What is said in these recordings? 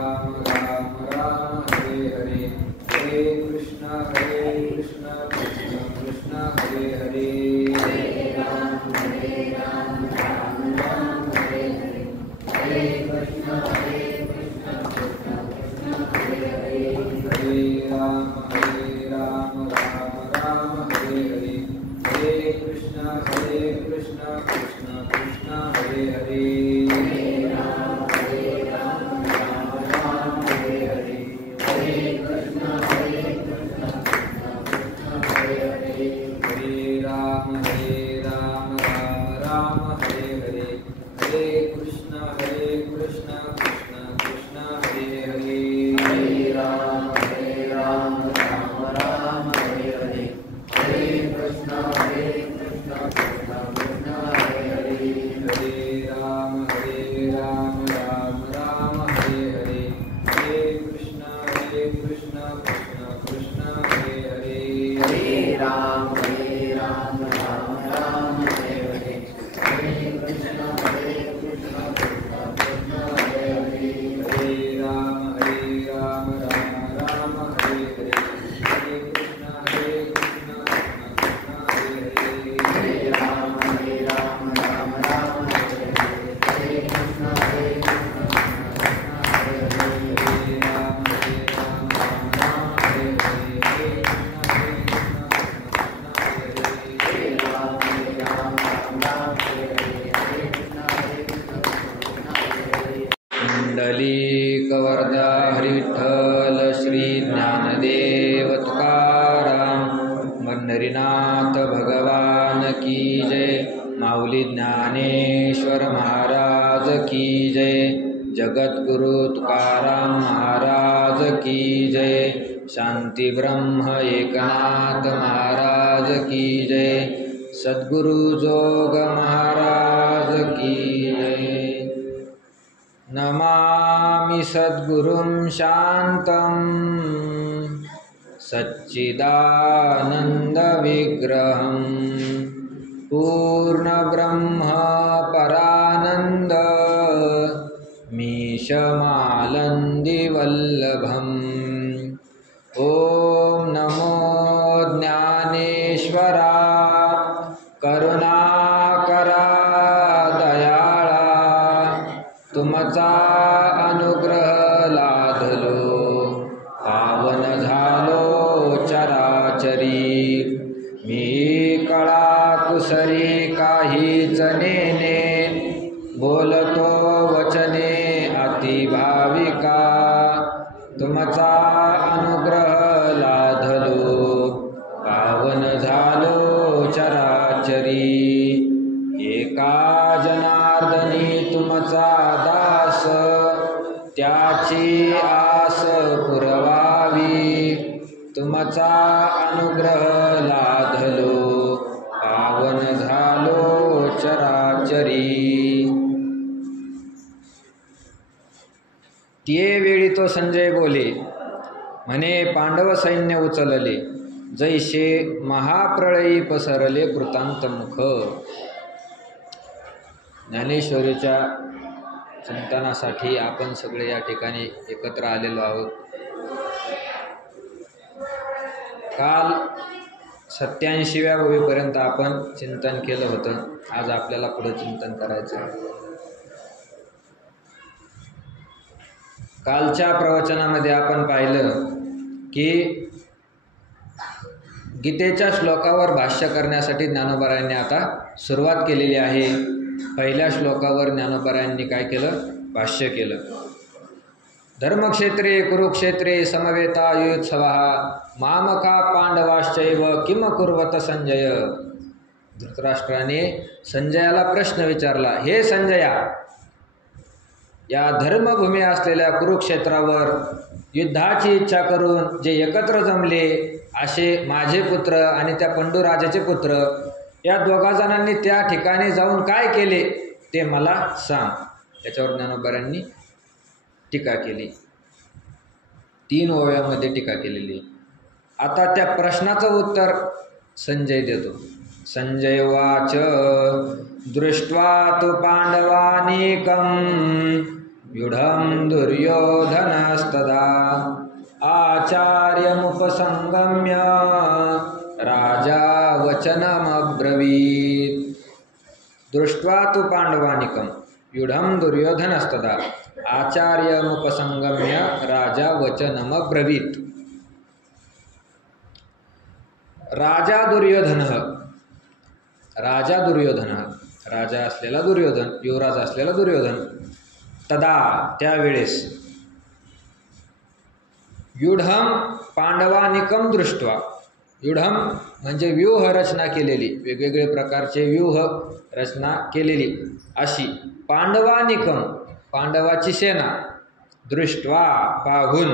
राम राम राम हरे हरे, हरे कृष्ण कृष्ण कृष्ण हरे हरे, हरे राम राम राम हरे हरे, हरे कृष्ण कृष्ण कृष्ण हरे हरे, हरे राम राम राम हरे हरे, हरे कृष्ण कृष्ण कृष्ण हरे हरे, हरे राम राम राम हरे हरे, हरे कृष्ण कृष्ण कृष्ण हरे हरे, हरे राम राम हरे हरे, हरे कृष्ण कृष्ण कृष्ण हरे हरे, हरे राम राम हरे हरे, हरे कृष्ण कृष्ण कृष्ण हरे हरे, हरे राम राम हरे हरे, हरे कृष्ण कृष्ण कृष्ण हरे हरे, हरे राम राम हरे हरे, हरे कृष्ण कृष्ण कृष्ण हरे हरे, हरे राम राम हरे हरे, हरे कृष्ण कृष्ण कृष्ण हरे हरे, हरे राम राम हरे हरे, हरे कृष्ण कृष्ण कृष्ण हरे हरे, हरे राम राम हरे हरे, हरे कृष्ण कृष्ण कृष्ण हरे हरे, हरे राम हरे हरे, हरे कृष्ण कृष्ण हरे हरे. पुंडलीकवरदा विठ्ठल श्री ज्ञानदेव तुकाराम, पंढरीनाथ भगवान की जय, माऊली ज्ञानेश्वर महाराज की जय, जगद्गुरु तुकाराम महाराज की जय, शांती ब्रह्म एकनाथ महाराज की जय, सद्गुरु जोग महाराज की जय. नमामि सद्गुरुं शान्तं सच्चिदानन्दविग्रहं, पूर्णब्रह्म परानन्द मीशमालन्दिवल्लभम्. ॐ नमो ज्ञानेश्वरा, करुणाकरा दयाळा, तुमचा अनुग्रह लाधलो, पावन झालो चराचरी. मी कळा कुसरी काहीच नेने, बोलतो वचने अति भाविका, तुमचा अनुग्रह लाधलो, पावन झालो चराचरी. एका जनार्दनी तुमचा दास, त्याची आस पुरवावी, तुमचा अनुग्रह लाधलो, पावन झालो चराचरी. ते वेळी तो संजय बोले, म्हणे पांडव सैन्य उचलले, जैसे महाप्रळयी पसरले कृतांतमुख. ज्ञानेश्वरीच्या चिंतनासाठी आपण सगळे या ठिकाणी एकत्र आलेलो आहोत. काल 87व्या ओळीपर्यंत आपण चिंतन केलं होतं. आज आपल्याला पुढे चिंतन करायचं आहे. कालच्या प्रवचनामध्ये आपण पाहिलं की गीतेच्या श्लोकावर भाष्य करण्यासाठी ज्ञानोबारायांनी आता सुरुवात केलेली आहे. पहिल्या श्लोकावर ज्ञानोबारायांनी काय केलं? भाष्य केलं. धर्मक्षेत्रे कुरुक्षेत्रे समवेतायुत्सवः मामका पांडवाश्चैव किम कुर्वत संजय. धृतराष्ट्राने संजयाला प्रश्न विचारला, हे संजया, या धर्मभूमी असलेल्या कुरुक्षेत्रावर युद्धाची इच्छा करून जे एकत्र जमले असे माझे पुत्र आणि त्या पंडुराजाचे पुत्र, या दोघा जणांनी त्या ठिकाणी जाऊन काय केले ते मला सांग. त्याच्यावर ज्ञानोबारांनी टीका केली. 3 ओव्यामध्ये टीका केलेली. आता त्या प्रश्नाचं उत्तर संजय देतो. संजय वाच, दृष्ट्वा तु पांडवानीकं व्यूढं दुर्योधनस्तदा आचार्यमुपसंगम्य राजा वचनमब्रवीत्। दृष्ट्वा तु पाण्डवानिकं व्यूढं दुर्योधनस्तदा आचार्यमुपसंगम्य राजा वचनमब्रवीत्। राजा दुर्योधन, राजा असलेला दुर्योधन, युवराज असलेला दुर्योधन, तदा त्यावेळेस, व्यूढम पांडवानिकम दृष्ट्वा, व्यूढम म्हणजे व्यूह रचना केलेली, वेगवेगळे प्रकारचे व्यूह रचना केलेली अशी पांडवानिकम पांडवाची सेना, दृष्ट्वा पाहून,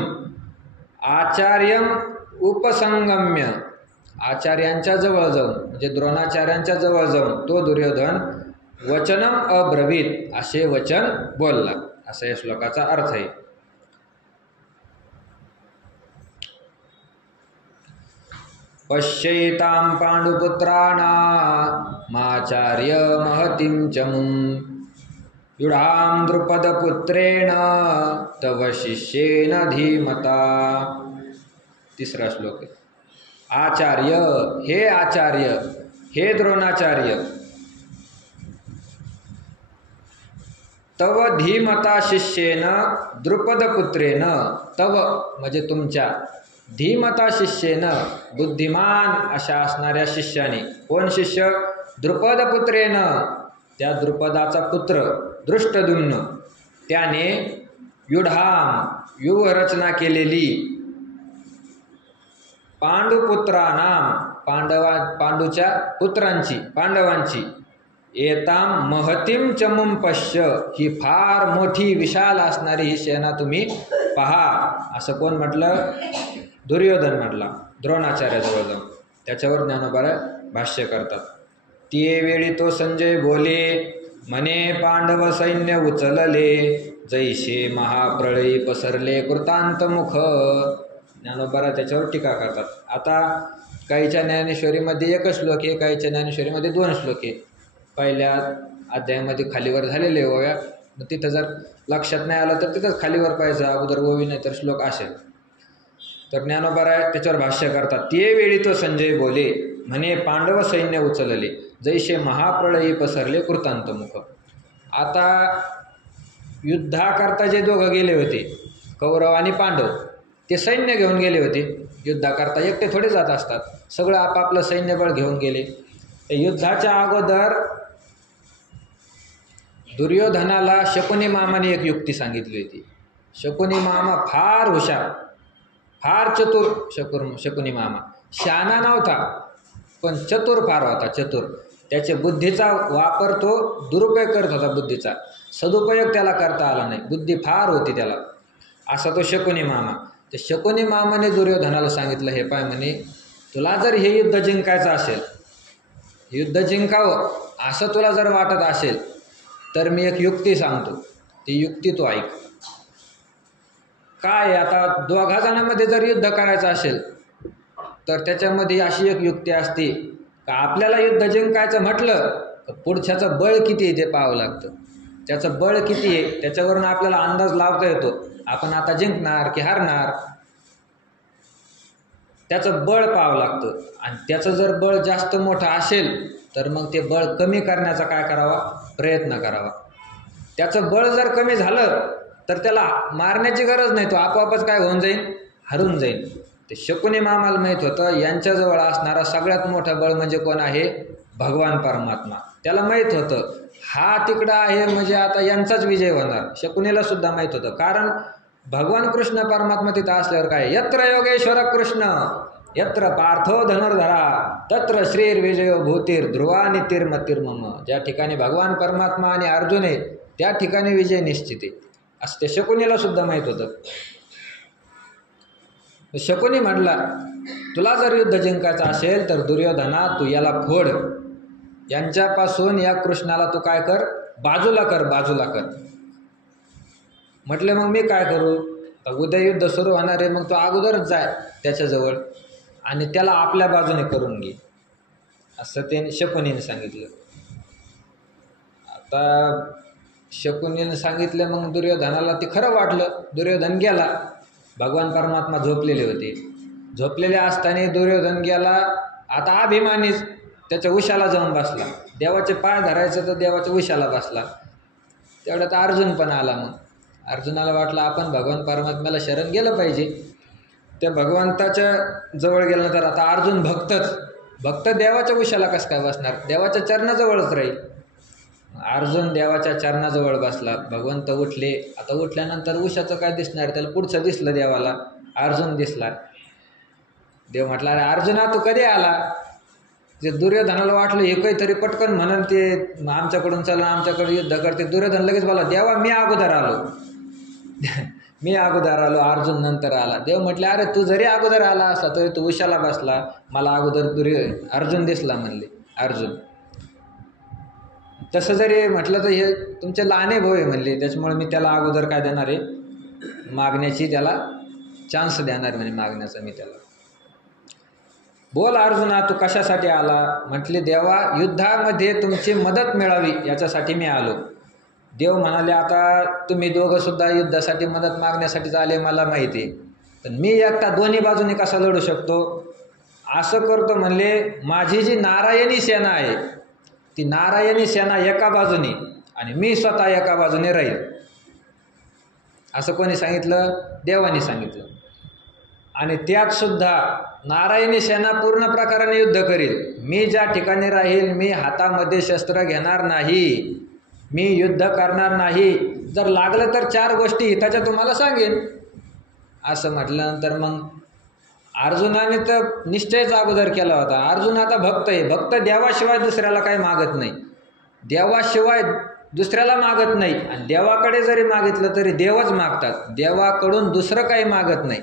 आचार्यम उपसंगम्य आचार्यांच्या जवळ जाऊन म्हणजे द्रोणाचार्यांच्या जवळ जाऊन तो दुर्योधन वचनम अब्रवीत असे वचन बोलला, असा या श्लोकाचा अर्थ आहे. पश्येतां पांडुपुत्राणामाचार्य महतीं चमुं व्यूढां द्रुपदपुत्रेण तव शिष्येन धीमता. तिसरा श्लोक आहे. आचार्य, हे द्रोणाचार्य, तव धीमता शिष्येन द्रुपदपुत्रेन, तव म्हणजे तुमच्या, धीमता शिष्येन बुद्धिमान अशा असणाऱ्या शिष्याने, कोण शिष्य? द्रुपदपुत्रेन, त्या द्रुपदाचा पुत्र दृष्टद्युम्न, त्याने व्यूढाम व्यूह रचना केलेली, पांडुपुत्राणाम पांडूच्या पुत्रांची, पांडवांची, एताम महतीम चमुम पश्य, ही फार मोठी विशाल असणारी ही सेना तुम्ही पहा, असं कोण म्हटलं? दुर्योधन म्हटला द्रोणाचार्याजवळ जाऊन. त्याच्यावर ज्ञानोबा भाष्य करतात. ते वेळी तो संजय बोले, म्हणे पांडव सैन्य उचलले, जैसे महाप्रळयी पसरले कृतांत मुख. ज्ञानोबा त्याच्यावर टीका करतात. आता काहीच्या ज्ञानेश्वरीमध्ये एकच श्लोक आहे, काहीच्या ज्ञानेश्वरीमध्ये 2 श्लोक आहे. पहिल्या अध्यायामध्ये खालीवर झालेले ओव्या, मग तिथं जर लक्षात नाही आलं तर तिथंच खालीवर पाहिजे, अगोदर ओवी नाही तर श्लोक असेल. तर ज्ञानोबा त्याच्यावर भाष्य करतात. ते वेळी तो संजय बोले, म्हणे पांडव सैन्य उचलले, जैसे महाप्रळयी पसरले कृतांतमुख. आता युद्धाकरता जे दोघं गेले होते, कौरव आणि पांडव, ते सैन्य घेऊन गेले होते युद्धाकरता. एकटे थोडे जात असतात, सगळं आपापलं सैन्यबळ घेऊन गेले. युद्धाच्या अगोदर दुर्योधनाला शकुनी मामाने एक युक्ती सांगितली होती. शकुनी मामा फार हुशार, फार चतुर. शकुनी मामा शहाणा नव्हता, पण चतुर फार होता, चतुर. त्याच्या बुद्धीचा वापर तो दुरुपयोग करत होता, बुद्धीचा सदुपयोग त्याला करता आला नाही, बुद्धी फार होती त्याला, असा तो शकुनी मामा. तर शकुनी मामाने दुर्योधनाला सांगितलं, हे पाय म्हणे, तुला जर हे युद्ध जिंकायचं असेल, युद्ध जिंकावं असं तुला जर वाटत असेल, तर मी एक युक्ती सांगतो, ती युक्ती तू ऐक. काय? आता 2 जणांमध्ये जर युद्ध करायचं असेल तर त्याच्यामध्ये अशी एक युक्ती असते का, आपल्याला युद्ध जिंकायचं म्हटलं तर पुढच्याचं बळ किती आहे ते पाहावं लागतं. त्याचं बळ किती आहे त्याच्यावरून आपल्याला अंदाज लावता येतो, आपण आता जिंकणार की हारणार. त्याचं बळ पाहावं लागतं, आणि त्याचं जर बळ जास्त मोठं असेल तर मग ते बळ कमी करण्याचा काय करावा? प्रयत्न करावा. त्याचं बळ जर कमी झालं तर त्याला मारण्याची गरज नाही, तो आपोआपच काय होऊन जाईल? हरून जाईल. ते शकुनी मामाला माहीत होतं यांच्याजवळ असणारा सगळ्यात मोठं बळ म्हणजे कोण आहे? भगवान परमात्मा. त्याला माहीत होतं हा तिकडं आहे म्हणजे आता यांचाच विजय होणार. शकुनीला सुद्धा माहीत होतं, कारण भगवान कृष्ण परमात्मा तिथं असल्यावर काय, यत्र योगेश्वर कृष्ण यत्र पार्थो धनुर्धरा तत्र श्रीर्विजयो भूतीर ध्रुवा नितीर्मतीर्मम. ज्या ठिकाणी भगवान परमात्मा आणि अर्जुन आहे त्या ठिकाणी विजय निश्चित आहे, असं ते शकुनीला सुद्धा माहीत होतं. शकुनी म्हटला, तुला जर युद्ध जिंकायचं असेल तर दुर्योधना तू याला फोड, यांच्यापासून या कृष्णाला तू काय कर? बाजूला कर, बाजूला कर. म्हटले मग मी काय करू? तर उद्या युद्ध सुरू होणार आहे, मग तो अगोदरच जाय त्याच्याजवळ आणि त्याला आपल्या बाजूने करून घे, असं त्याने शकुनीने सांगितलं. आता शकुनीने सांगितलं. मग दुर्योधनाला ते खरं वाटलं. दुर्योधन गेला. भगवान परमात्मा झोपलेले होते. झोपलेले असताना दुर्योधन गेला. आता अभिमानीच त्याच्या उशाला जाऊन बसला. देवाचे पाय धरायचं तर देवाच्या उशाला बसला. तेवढ्यात अर्जुन पण आला. मग अर्जुनाला वाटलं आपण भगवान परमात्म्याला शरण गेलं पाहिजे. त्या भगवंताच्या जवळ गेल्यानंतर आता अर्जुन भक्त देवाच्या उशाला कसं काय बसणार, देवाच्या चरणाजवळच राहील. अर्जुन देवाच्या चरणाजवळ बसला. भगवंत उठले. आता उठल्यानंतर उशाचं काय दिसणार, त्याला पुढचं दिसलं देवाला. अर्जुन दिसला. देव म्हटला, अरे अर्जुना तू कधी आला? जे दुर्योधनाला वाटलं हे काहीतरी पटकन म्हणून ते आमच्याकडून चला आमच्याकडे युद्ध करते. दुर्योधन लगेच बोला, देवा मी अगोदर आलो. मी अगोदर आलो, अर्जुन नंतर आला. देव म्हटले, अरे तू जरी अगोदर आला असला तरी तू उशाला बसला, मला अगोदर अर्जुन दिसला म्हणले. अर्जुन तसं जरी म्हटलं तर हे तुमचे लहाने भाऊ आहे म्हणले, त्याच्यामुळे मी त्याला अगोदर काय देणार आहे, मागण्याची त्याला चान्स देणार म्हणे मागण्याचा मी त्याला. बोल अर्जुना तू कशासाठी आला? म्हटले, देवा युद्धामध्ये तुमची मदत मिळावी याच्यासाठी मी आलो. देव म्हणाले, आता तुम्ही दोघं सुद्धा युद्धासाठी मदत मागण्यासाठीच आले मला माहिती आहे, पण मी एकटा दोन्ही बाजूने कसा लढू शकतो? असं करतो म्हणले, माझी जी नारायणी सेना आहे ती नारायणी सेना एका बाजूने आणि मी स्वतः एका बाजूने राहील. असं कोणी सांगितलं? देवाने सांगितलं. आणि त्यात सुद्धा नारायणी सेना पूर्ण प्रकाराने युद्ध करील. मी ज्या ठिकाणी राहील, मी हातामध्ये शस्त्र घेणार नाही, मी युद्ध करणार नाही. जर लागलं तर 4 गोष्टी हिताच्या तुम्हाला सांगेन. असं म्हटल्यानंतर मग अर्जुनाने तर निश्चयच अगोदर केला होता. अर्जुन आता भक्त आहे. भक्त देवाशिवाय दुसऱ्याला काही मागत नाही, देवाशिवाय दुसऱ्याला मागत नाही. आणि देवाकडे जरी मागितलं तरी देवच मागतात, देवाकडून दुसरं काही मागत नाही.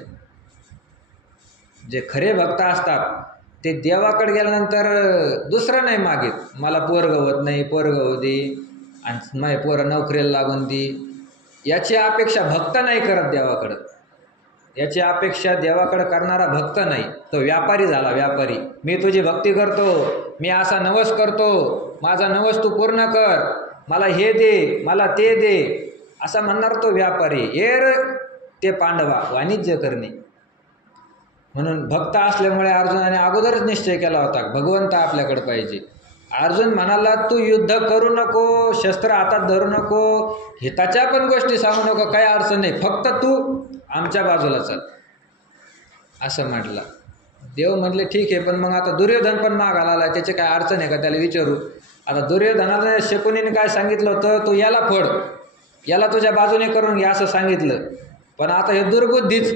जे खरे भक्त असतात ते देवाकडे गेल्यानंतर दुसरं नाही मागित. मला पोरगं होत नाही, पोरगं होऊ दे, आणि माझे पोरं नोकरीला लागून दे, याची अपेक्षा भक्त नाही करत देवाकडं. याची अपेक्षा देवाकडं करणारा भक्त नाही, तो व्यापारी झाला. व्यापारी, मी तुझी भक्ती करतो, मी असा नवस करतो, माझा नवस तू पूर्ण कर, मला हे दे, मला ते दे, असा म्हणणार तो व्यापारी. एर ते पांडवा वाणिज्य करणे. म्हणून भक्त असल्यामुळे अर्जुनाने अगोदरच निश्चय केला होता, भगवंत आपल्याकडे पाहिजे. अर्जुन म्हणाला, तू युद्ध करू नको, शस्त्र हातात धरू नको, हिताच्या पण गोष्टी सांगू नको, काही अडचण नाही, फक्त तू आमच्या बाजूला चल, असं म्हटलं. देव म्हटले ठीक आहे, पण मग आता दुर्योधन पण मागायला आला, त्याची काय अडचण आहे का त्याला विचारू. आता दुर्योधनाला शकुनीने काय सांगितलं होतं, तू याला फोड, याला तुझ्या बाजूने करून घ्या असं सांगितलं. पण आता हे दुर्बुद्धीच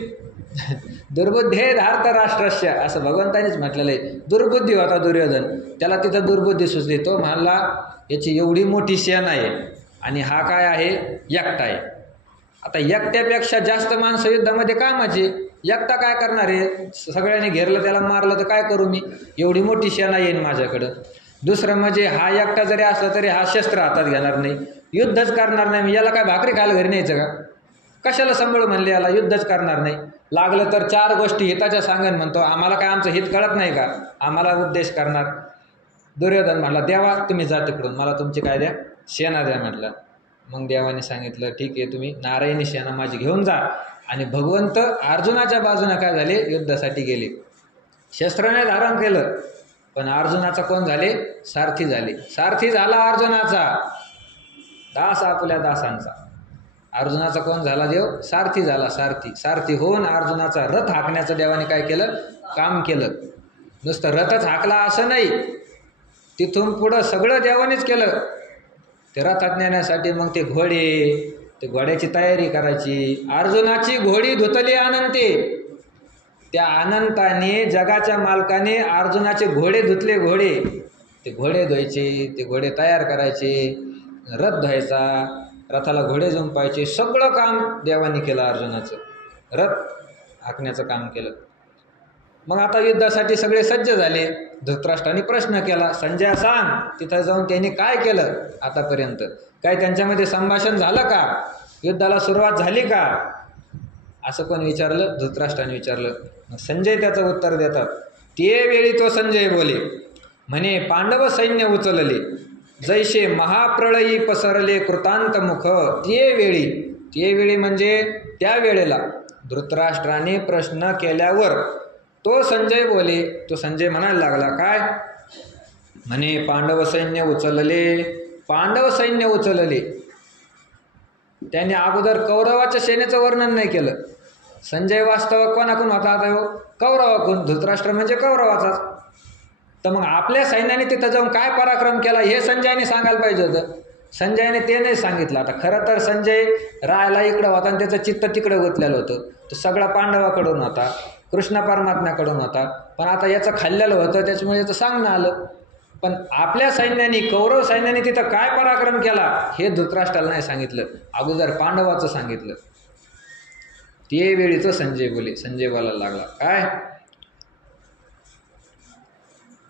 दुर्बुद्धी हे धार्त राष्ट्रस्य असं भगवंतानीच म्हटलेलं आहे. दुर्बुद्धी होता दुर्योधन, त्याला तिथं दुर्बुद्धी सुचली. तो म्हणला, याची एवढी मोठी सेना आहे आणि हा काय आहे, एकटा आहे. आता एकट्यापेक्षा जास्त माणसं युद्धामध्ये कामाची, एकटा काय करणार आहे? सगळ्यांनी घेरलं, त्याला मारलं तर काय करू मी? एवढी मोठी सेना येईन माझ्याकडं. दुसरं म्हणजे हा एकटा जरी असला तरी हा शस्त्र हातात घेणार नाही, युद्धच करणार नाही. याला काय भाकरी खायला घरी न्यायचं का? कशाला सांभाळू म्हणले, याला युद्धच करणार नाही. लागलं तर 4 गोष्टी हिताच्या सांगेन म्हणतो, आम्हाला काय आमचं हित कळत नाही का? आम्हाला उपदेश करणार. दुर्योधन म्हटला, देवा तुम्ही जा तिकडून, मला तुमची काय द्या, सेना द्या म्हटलं. मग देवाने सांगितलं, ठीक आहे, तुम्ही नारायणी सेना माझी घेऊन जा. आणि भगवंत अर्जुनाच्या बाजूने काय झाले, युद्धासाठी गेले. शस्त्राने धारण केलं, पण अर्जुनाचा कोण झाले, सारथी झाले. सारथी झाला अर्जुनाचा, दास आपल्या दासांचा. अर्जुनाचा कोण झाला देव, सारथी झाला. सारथी होऊन अर्जुनाचा रथ हाकण्याचं देवाने काय केलं, काम केलं. नुसतं रथच हाकला असं नाही, तिथून पुढं सगळं देवानेच केलं. ते रथात नेण्यासाठी मग ते घोड्याची तयारी करायची. अर्जुनाची घोडी धुतली अनंते, त्या अनंताने जगाच्या मालकाने अर्जुनाचे घोडे धुतले. ते घोडे धुवायचे, ते घोडे तयार करायचे, रथ धुवायचा, रथाला घोडे जुंपायचे, सगळं काम देवाने केलं. अर्जुनाचं रथ हाकण्याचं काम केलं. मग आता युद्धासाठी सगळे सज्ज झाले. धृतराष्ट्राने प्रश्न केला, संजय सांग, तिथं जाऊन त्यांनी काय केलं आतापर्यंत, काय त्यांच्यामध्ये संभाषण झालं का, युद्धाला सुरुवात झाली का, असं कोण विचारलं, धृतराष्ट्राने विचारलं. मग संजय त्याचं उत्तर देतात. ते वेळी तो संजय बोले, म्हणे पांडव सैन्य उचलले, जैसे महाप्रळयी पसरले कृतांत मुख, ते वेळी म्हणजे त्या वेळेला धृतराष्ट्राने प्रश्न केल्यावर तो संजय म्हणायला लागला, काय म्हणे, पांडव सैन्य उचलले. त्याने अगोदर कौरवाच्या सेनेचं वर्णन नाही केलं. संजय वास्तव कोणाकडून होता? आता कौरवाकडून. धृतराष्ट्र म्हणजे कौरवाचाच. तर मग आपल्या सैन्याने तिथं जाऊन काय पराक्रम केला हे संजयने सांगायला पाहिजे होतं. संजयने ते नाही सांगितलं. आता खरं तर संजय राहायला इकडं होता आणि त्याचं चित्त तिकडं गुंतलेलं होतं. तो सगळा पांडवाकडून होता, कृष्ण परमात्म्याकडून होता. पण आता याचं खाल्लेलं होतं, त्याच्यामुळे याचं सांगणं आलं. पण आपल्या सैन्याने, कौरव सैन्याने तिथं काय पराक्रम केला हे धृतराष्ट्राला नाही सांगितलं, अगोदर पांडवाचं सांगितलं. ते वेळीच संजय बोलायला लागला, काय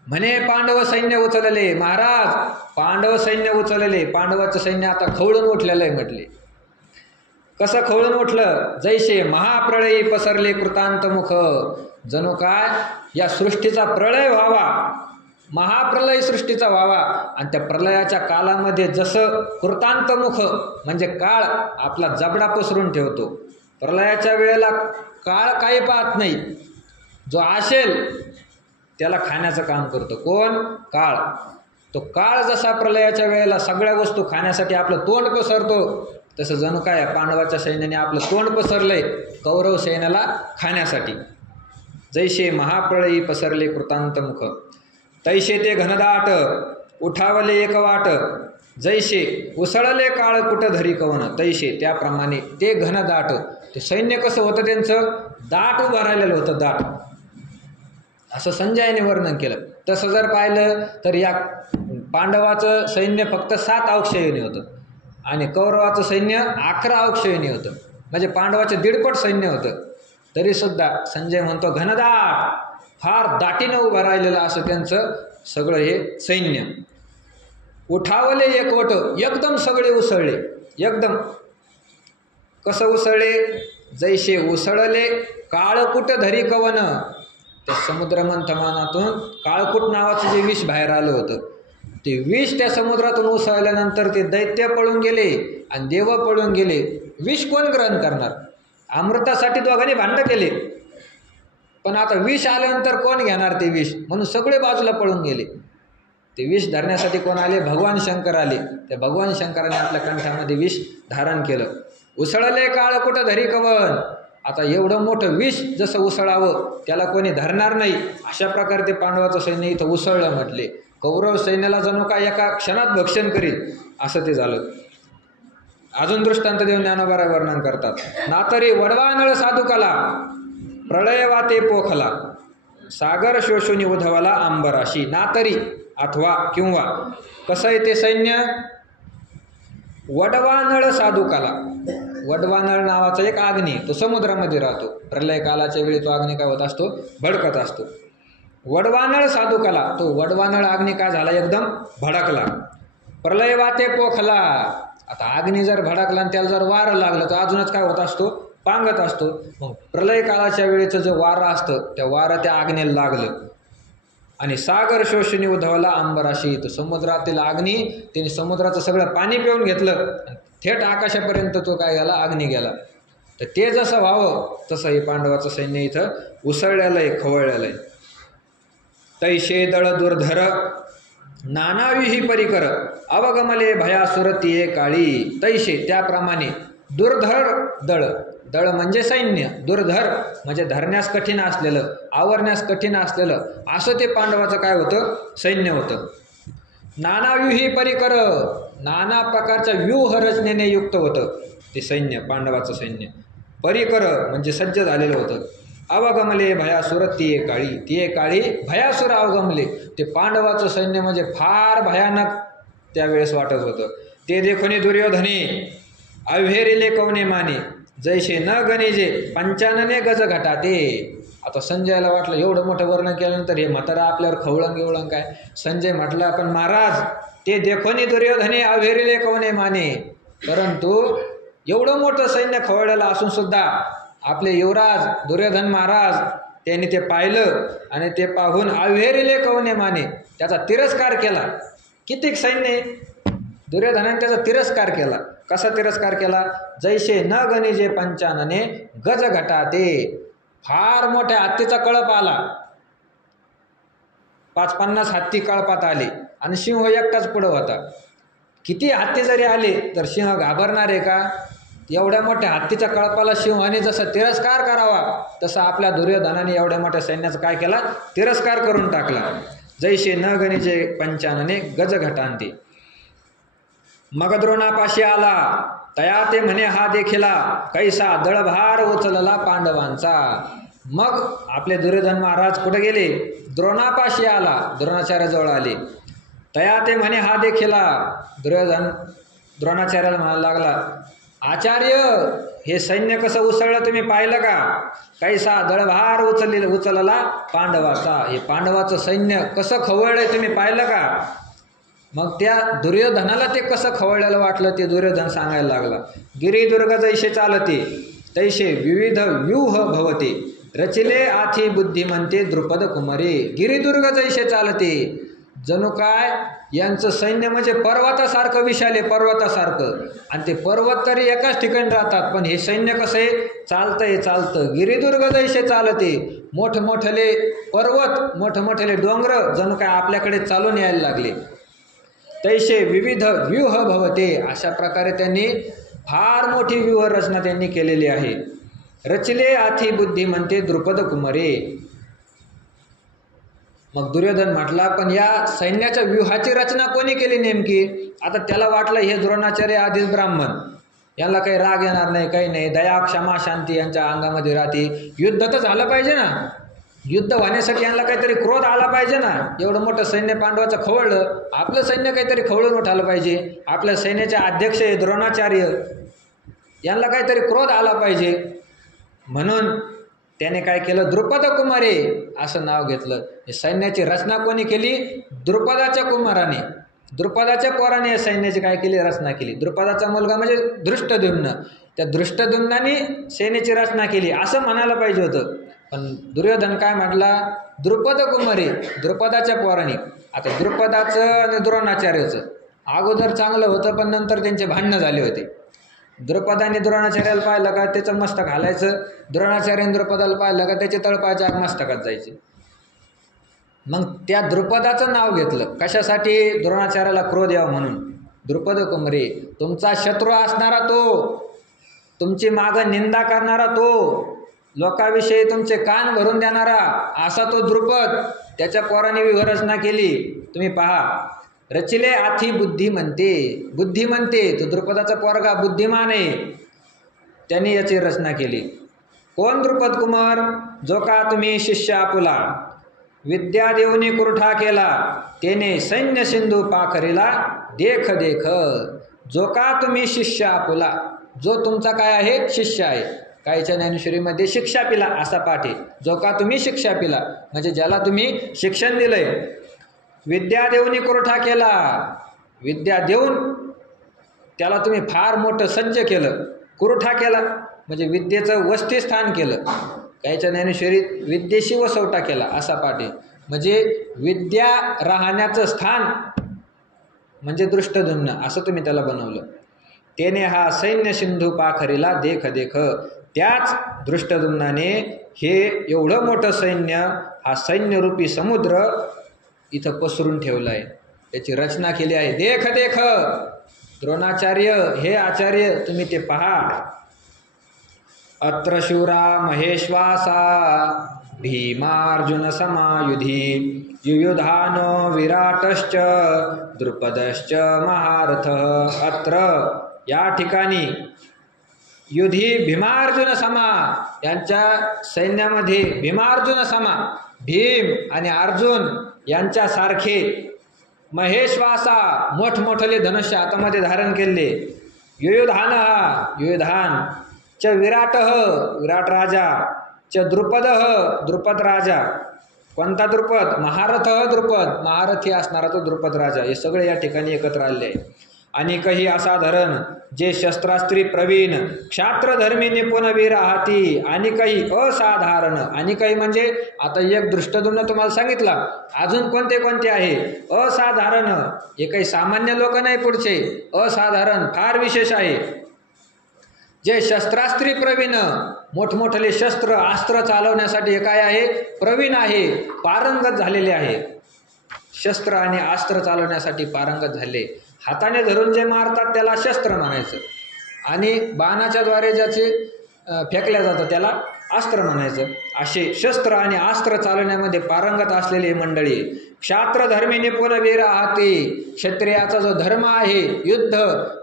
म्हणे, पांडव सैन्य उचलले. महाराज, पांडव सैन्य उचलले. पांडवाचं सैन्य आता खवळून उठलेलं आहे म्हटले. कसं खवळून उठलं? जैसे महाप्रळयी पसरले कृतांत मुख, जणू काय या सृष्टीचा प्रळय व्हावा, महाप्रलय सृष्टीचा व्हावा. आणि त्या प्रलयाच्या कालामध्ये जसं कृतांत मुख म्हणजे काळ आपला जबडा पसरून ठेवतो, प्रलयाच्या वेळेला काळ काही पाहत नाही. जो असेल त्याला खाण्याचं काम करतो. कोण? काळ. तो काळ जसा प्रलयाच्या वेळेला सगळ्या वस्तू खाण्यासाठी आपलं तोंड पसरतो, तसं जणू काय पांडवाच्या सैन्याने आपलं तोंड पसरलंय कौरव सैन्याला खाण्यासाठी. जैसे महाप्रळयी पसरले कृतांत मुख, तैसे ते घनदाट उठावले एक वाट, जैसे उसळले काळ कुठ धरी कवन, तैसे त्याप्रमाणे ते घनदाट. ते सैन्य कसं होतं? त्यांचं दाट उभं राहिलेलं होतं, दाट. असं संजयाने वर्णन केलं. तसं जर पाहिलं तर या पांडवाचं सैन्य फक्त 7 अक्षयणी होतं आणि कौरवाचं सैन्य 11 अक्षयणी होतं. म्हणजे पांडवाचे 1.5 सैन्य होतं. तरीसुद्धा संजय म्हणतो घनदाट, फार दाटीनं उभं राहिलेलं असं त्यांचं सगळं हे सैन्य. उठावले एकवट, एकदम सगळे उसळले. एकदम कसं उसळले? जैसे उसळले काळकूट धरी कवन. त्या समुद्रमंथनातून काळकूट नावाचं जे विष बाहेर आलं होतं, ते विष त्या समुद्रातून उसळल्यानंतर ते दैत्य पळून गेले आणि देव पळून गेले. विष कोण ग्रहण करणार? अमृतासाठी दोघांनी भांडण केले, पण आता विष आल्यानंतर कोण घेणार ते विष? म्हणून सगळे बाजूला पळून गेले. ते विष धरण्यासाठी कोण आले? भगवान शंकर आले. त्या भगवान शंकराने आपल्या कंठामध्ये विष धारण केलं. उसळले काळ कुठं धरी कवन. आता एवढं मोठं विष जसं उसळावं त्याला कोणी धरणार नाही, अशा प्रकारे ते पांडवाचं सैन्य इथं उसळलं म्हटले. कौरव सैन्याला जणू काय एका क्षणात भक्षण करील असं ते झालं. अजून दृष्टांत देऊन ज्ञानोबा वर्णन करतात. नातरी वडवानळ साधुकाला प्रळय वाते पोखला, सागर शोषुनी उधवाला अंबराशी. नातरी अथवा किंवा कसं आहे ते सैन्य? वडवानळ साधुकाला. वडवानळ नावाचा एक अग्नी, तो समुद्रामध्ये राहतो. प्रलय कालाच्या वेळी तो अग्नी काय होत असतो? भडकत असतो. वडवानळ साधुकाला, तो वडवानळ अग्नी काय झाला? एकदम भडकला. प्रलय वाते पोखला. आता अग्नी जर भडकला आणि त्याला जर वारं लागलं तर अजूनच काय होत असतो? पांगत असतो. मग प्रलय काळाच्या वेळेचं जे वारं असतं त्या वारं त्या अग्नीला लागलं आणि सागर शोषणी उधवला अंबराशी. तो समुद्रातील अग्नी त्याने समुद्राचं सगळं पाणी पिऊन घेतलं, थेट आकाशापर्यंत तो काय गेला? अग्नी गेला. तर ते जसं व्हावं तसं हे पांडवाचं सैन्य इथं उसळलेलं आहे, खवळलेलं आहे. तैशे दळ दुर्धर नानाविही परिकर, अवगमले भयासुर तिये काळी. तैशे त्याप्रमाणे, दुर्धर दळ, दळ म्हणजे सैन्य, दुर्धर म्हणजे धरण्यास कठीण असलेलं, आवरण्यास कठीण असलेलं असं ते पांडवाचं काय होतं? सैन्य होतं. नानाव्यूही परिकर, नाना प्रकारच्या व्यूह रचनेने युक्त होतं ते सैन्य, पांडवाचं सैन्य. परिकर म्हणजे सज्ज झालेलं होतं. अवगमले भयासुर तिये काळी, तिये काळी भयासुर अवगमले. ते पांडवाचं सैन्य म्हणजे फार भयानक त्यावेळेस वाटत होतं. ते देखोनी दुर्योधने अव्हेरिले कवने माने, जैसे न गणिजे पंचानने गज घटाते. आता संजयला वाटलं एवढं मोठं वर्णन केल्यानंतर हे म्हातारा आपल्यावर खवळंग काय? संजय म्हटलं, पण महाराज ते देखोनी दुर्योधने अव्हेरिले कवने माने. परंतु एवढं मोठं सैन्य खवळलेलं असून सुद्धा आपले युवराज दुर्योधन महाराज त्यांनी ते पाहिलं आणि ते पाहून अव्हेरिले कवने माने, त्याचा तिरस्कार केला. कितीक सैन्य आहे. दुर्योधनाने त्याचा तिरस्कार केला. कसा तिरस्कार केला? जैसे न गणिजे पंचानने गज घटाते. फार मोठ्या हत्तीचा कळप आला, 50-50 हत्ती कळपात आले आणि सिंह एकटाच पुढं होता. किती हत्ती जरी आले तर सिंह घाबरणार आहे का? एवढ्या मोठ्या हत्तीच्या कळपाला सिंहाने जसा तिरस्कार करावा तसा आपल्या दुर्योधनाने एवढ्या मोठ्या सैन्याचा काय केला? तिरस्कार करून टाकला. जैसे न गणिजे पंचानने गज घटांती. मग द्रोणापाशी आला तया ते म्हणे हा देखिला, कैसा दळभार उचलला पांडवांचा. मग आपले दुर्योधन महाराज कुठे गेले? द्रोणापाशी आला, द्रोणाचार्याजवळ आले. तया ते म्हणे हा देखिला. दुर्योधन द्रोणाचार्याला म्हणायला लागला, आचार्य हे सैन्य कसं उसळलं तुम्ही पाहिलं का? कैसा दळभार उचलला पांडवाचा. हे पांडवाचं सैन्य कसं खवळलंय तुम्ही पाहिलं का? मग त्या दुर्योधनाला ते कसं खवळलेलं वाटलं ते दुर्योधन सांगायला लागला. गिरिदुर्ग जैसे चालते तैसे विविध व्यूह भवते, रचिले आथी बुद्धिमंते द्रुपद कुमारी. गिरिदुर्ग जैसे चालते, जणू काय यांचं सैन्य म्हणजे पर्वतासारखं विशाल आहे, पर्वतासारखं. आणि ते पर्वत तरी एकाच ठिकाणी राहतात, पण हे सैन्य कसं आहे? चालतं. गिरिदुर्ग जैसे चालते, मोठमोठले पर्वत, मोठमोठले डोंगर जणू काय आपल्याकडे चालून यायला लागले. तैसे विविध व्यूह भवते, अशा प्रकारे त्यांनी फार मोठी व्यूहरचना त्यांनी केलेली आहे. रचिले आथी बुद्धिमंते द्रुपद कुमारे. मग दुर्योधन म्हटला, पण या सैन्याच्या व्यूहाची रचना कोणी केली नेमकी? आता त्याला वाटलं हे द्रोणाचार्य आधीच ब्राह्मण, याला काही राग येणार नाही, काही नाही, दया क्षमा शांती यांच्या अंगामध्ये राहते. युद्ध तर झालं पाहिजे ना, युद्ध होण्यासाठी यांना काहीतरी क्रोध आला पाहिजे ना. एवढं मोठं सैन्य पांडवाचं खवळलं, आपलं सैन्य काहीतरी खवळून उठायला पाहिजे. आपल्या सैन्याचे अध्यक्ष आहे द्रोणाचार्य, यांना काहीतरी क्रोध आला पाहिजे. म्हणून त्याने काय केलं? द्रुपद कुमारे असं नाव घेतलं. हे सैन्याची रचना कोणी केली? द्रुपदाच्या कुमाराने, द्रुपदाच्या पोराने या सैन्याची काय केली? रचना केली. द्रुपदाचा मुलगा म्हणजे धृष्टद्युम्न, त्या धृष्टद्युम्नाने सेनेची रचना केली असं म्हणायला पाहिजे होतं. पण दुर्योधन काय म्हटला? द्रुपद कुमारी, द्रुपदाच्या पोराने. आता द्रुपदाचं आणि द्रोणाचार्याचं अगोदर चांगलं होतं, पण नंतर त्यांचे भांडणं झाले होते. द्रुपदाने द्रोणाचार्याला पाहिलं का त्याचं मस्तक हालायचं, द्रोणाचार्याने द्रुपदाला पाहिलं का त्याचे तळपायच्या मस्तकात जायचे. मग त्या द्रुपदाचं नाव घेतलं कशासाठी? द्रोणाचार्याला क्रोध यावा म्हणून. द्रुपद कुमारी, तुमचा शत्रू असणारा तो, तुमची मागं निंदा करणारा तो, लोकांविषयी तुमचे कान भरून देणारा असा तो द्रुपद, त्याच्या पोराने व्यूहरचना केली. तुम्ही पहा, रचिले आथी बुद्धिमंते. बुद्धिमंते तो द्रुपदाचा पोरगा बुद्धिमान आहे, त्यांनी याची रचना केली. कोण द्रुपद कुमार? जो का तुम्ही शिष्य आपुला, विद्या देऊनी कुरठा केला, तेने सैन्य सिंधू पाखरीला देख देख. जो का तुम्ही शिष्य आपुला, जो तुमचा काय आहे? शिष्य आहे. काहीच्या ज्ञानेश्वरीमध्ये शिक्षा पिला असा पाठ आहे. जो का तुम्ही शिक्षा पिला म्हणजे ज्याला तुम्ही शिक्षण दिलंय. विद्या देऊनी कुरठा केला, विद्या देऊन त्याला तुम्ही फार मोठं सज्ज केलं. कुरठा केला म्हणजे विद्येचं वसतिस्थान केलं. काहीच्या ज्ञानेश्वरीत विद्येशी वसवटा केला असा पाठ आहे. म्हणजे विद्या राहण्याचं स्थान म्हणजे दृष्टद्युम्न असं तुम्ही त्याला बनवलं. त्याने हा सैन्य सिंधू पाखरीला देख देख. त्याच दृष्टद्युम्नाने हे एवढं मोठं सैन्य, हा सैन्यरूपी समुद्र इथं पसरून ठेवला आहे, त्याची रचना केली आहे. देख देख. द्रोणाचार्य, हे आचार्य तुम्ही ते पहा. अत्र शूरा महेश्वासा भीमार्जुन समायुधी, युयुधानो विराटश्च द्रुपदश्च महारथ. अत्र या ठिकाणी युधी भीमार्जुन समा, यांच्या सैन्यामध्ये भीमार्जुन समा, भीम आणि अर्जुन यांच्यासारखे महेश्वासा, मोठमोठले धनुष्य हातामध्ये धारण केले. युयुधान, युयुधान च विराट, विराट राजा, च द्रुपद, द्रुपद राजा. कोणता द्रुपद? महारथ द्रुपद, महारथी असणारा तो द्रुपद राजा. हे सगळे या ठिकाणी एकत्र आले आहे. आणि काही असाधारण जे शस्त्रास्त्री प्रवीण क्षात्रधर्मी निपुण वीर आहाती. आणि काही असाधारण, आणि काही म्हणजे आता एक दृष्टद्युम्न तुम्हाला सांगितला, अजून कोणते कोणते आहे असाधारण. हे काही सामान्य लोक नाही, पुढचे असाधारण फार विशेष आहे. जे शस्त्रास्त्री प्रवीण, मोठमोठले शस्त्र अस्त्र चालवण्यासाठी हे काय आहे, प्रवीण आहे, पारंगत झालेले आहे. शस्त्र आणि अस्त्र चालवण्यासाठी पारंगत झाले. हाताने धरून जे मारतात त्याला शस्त्र म्हणायचं, आणि बाणाच्या द्वारे ज्याचे फेकल्या जातं त्याला अस्त्र म्हणायचं. असे शस्त्र आणि अस्त्र चालवण्यामध्ये पारंगत असलेली मंडळी. क्षात्रधर्मी निपुण वीर आहाती. क्षत्रियाचा जो धर्म आहे युद्ध,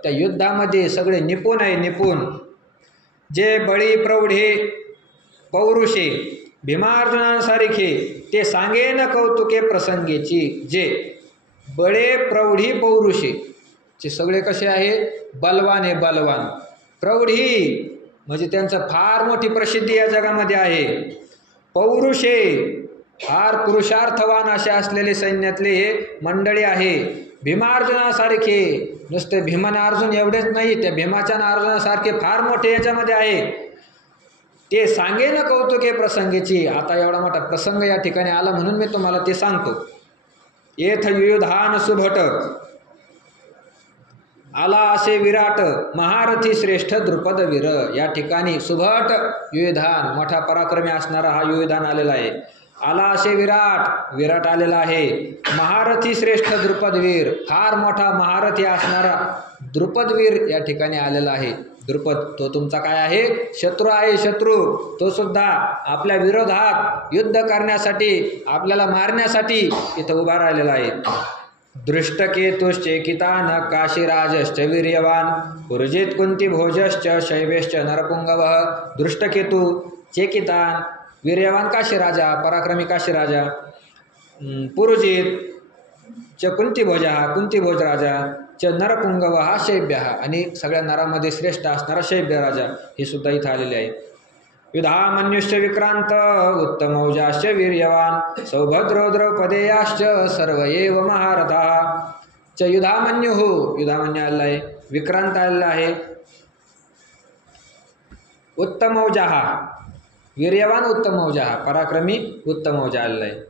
त्या युद्धामध्ये सगळे निपुण आहे, निपुण. जे बळी प्रौढे पौरुषे भीमार्जुनांसारखे ते सांगेन कौतुके प्रसंगीची. जे बळे प्रौढी पौरुषे चे सगळे कसे आहे, बलवान आहे, बलवान. प्रौढी म्हणजे त्यांचं फार मोठी प्रसिद्धी या जगामध्ये आहे. पौरुषे फार पुरुषार्थवान असे असलेले सैन्यातले हे मंडळी आहे. भीमार्जुनासारखे, नुसते भीमन अर्जुन एवढेच नाही, त्या भीमाच्या अर्जुनासारखे फार मोठे याच्यामध्ये आहे. ते सांगेन कौतुके प्रसंगीची. आता एवढा मोठा प्रसंग या ठिकाणी आला म्हणून मी तुम्हाला ते सांगतो. येथ युधान सुभट आला असे विराट महारथी श्रेष्ठ द्रुपद वीर. या ठिकाणी सुभट युधान, मोठा पराक्रमी असणारा हा युधान आलेला आहे. आला असे विराट, विराट आलेला आहे. महारथी श्रेष्ठ द्रुपदवीर, फार मोठा महारथी असणारा द्रुपदवीर या ठिकाणी आलेला आहे. द्रुपद तो तुमचा काय आहे, शत्रू आहे. शत्रू तो सुद्धा आपल्या विरोधात युद्ध करण्यासाठी, आपल्याला मारण्यासाठी इथं उभा राहिलेला आहे. दृष्टकेतुश्चेकितान काशीराजश्च वीर्यवान पुरुजित कुंती भोजश्च शैवेश्च नरपुंगवः. दृष्टकेतू, चेकितान, वीर्यवान काशीराजा, पराक्रमी काशीराजा, पुरुजित च कुंतीभोज, कुंतीभोज राजा, च नरपुंगव हा शैब्य, आणि सगळ्या नरामध्ये श्रेष्ठ असणारा शैब्य राजा हे सुद्धा इथं आलेले आहे. युधामन्युश्च विक्रांत उत्तमौजाश्च वीर्यवान सौभद्रो द्रौपदेयाश्च सर्व एव महारथा. च युधामन्यु, युधामन्यू आलेला आहे. विक्रांत आलेला आहे. उत्तमौजा, वीर्यवान उत्तमौजा, पराक्रमी उत्तमौजा आलेला आहे.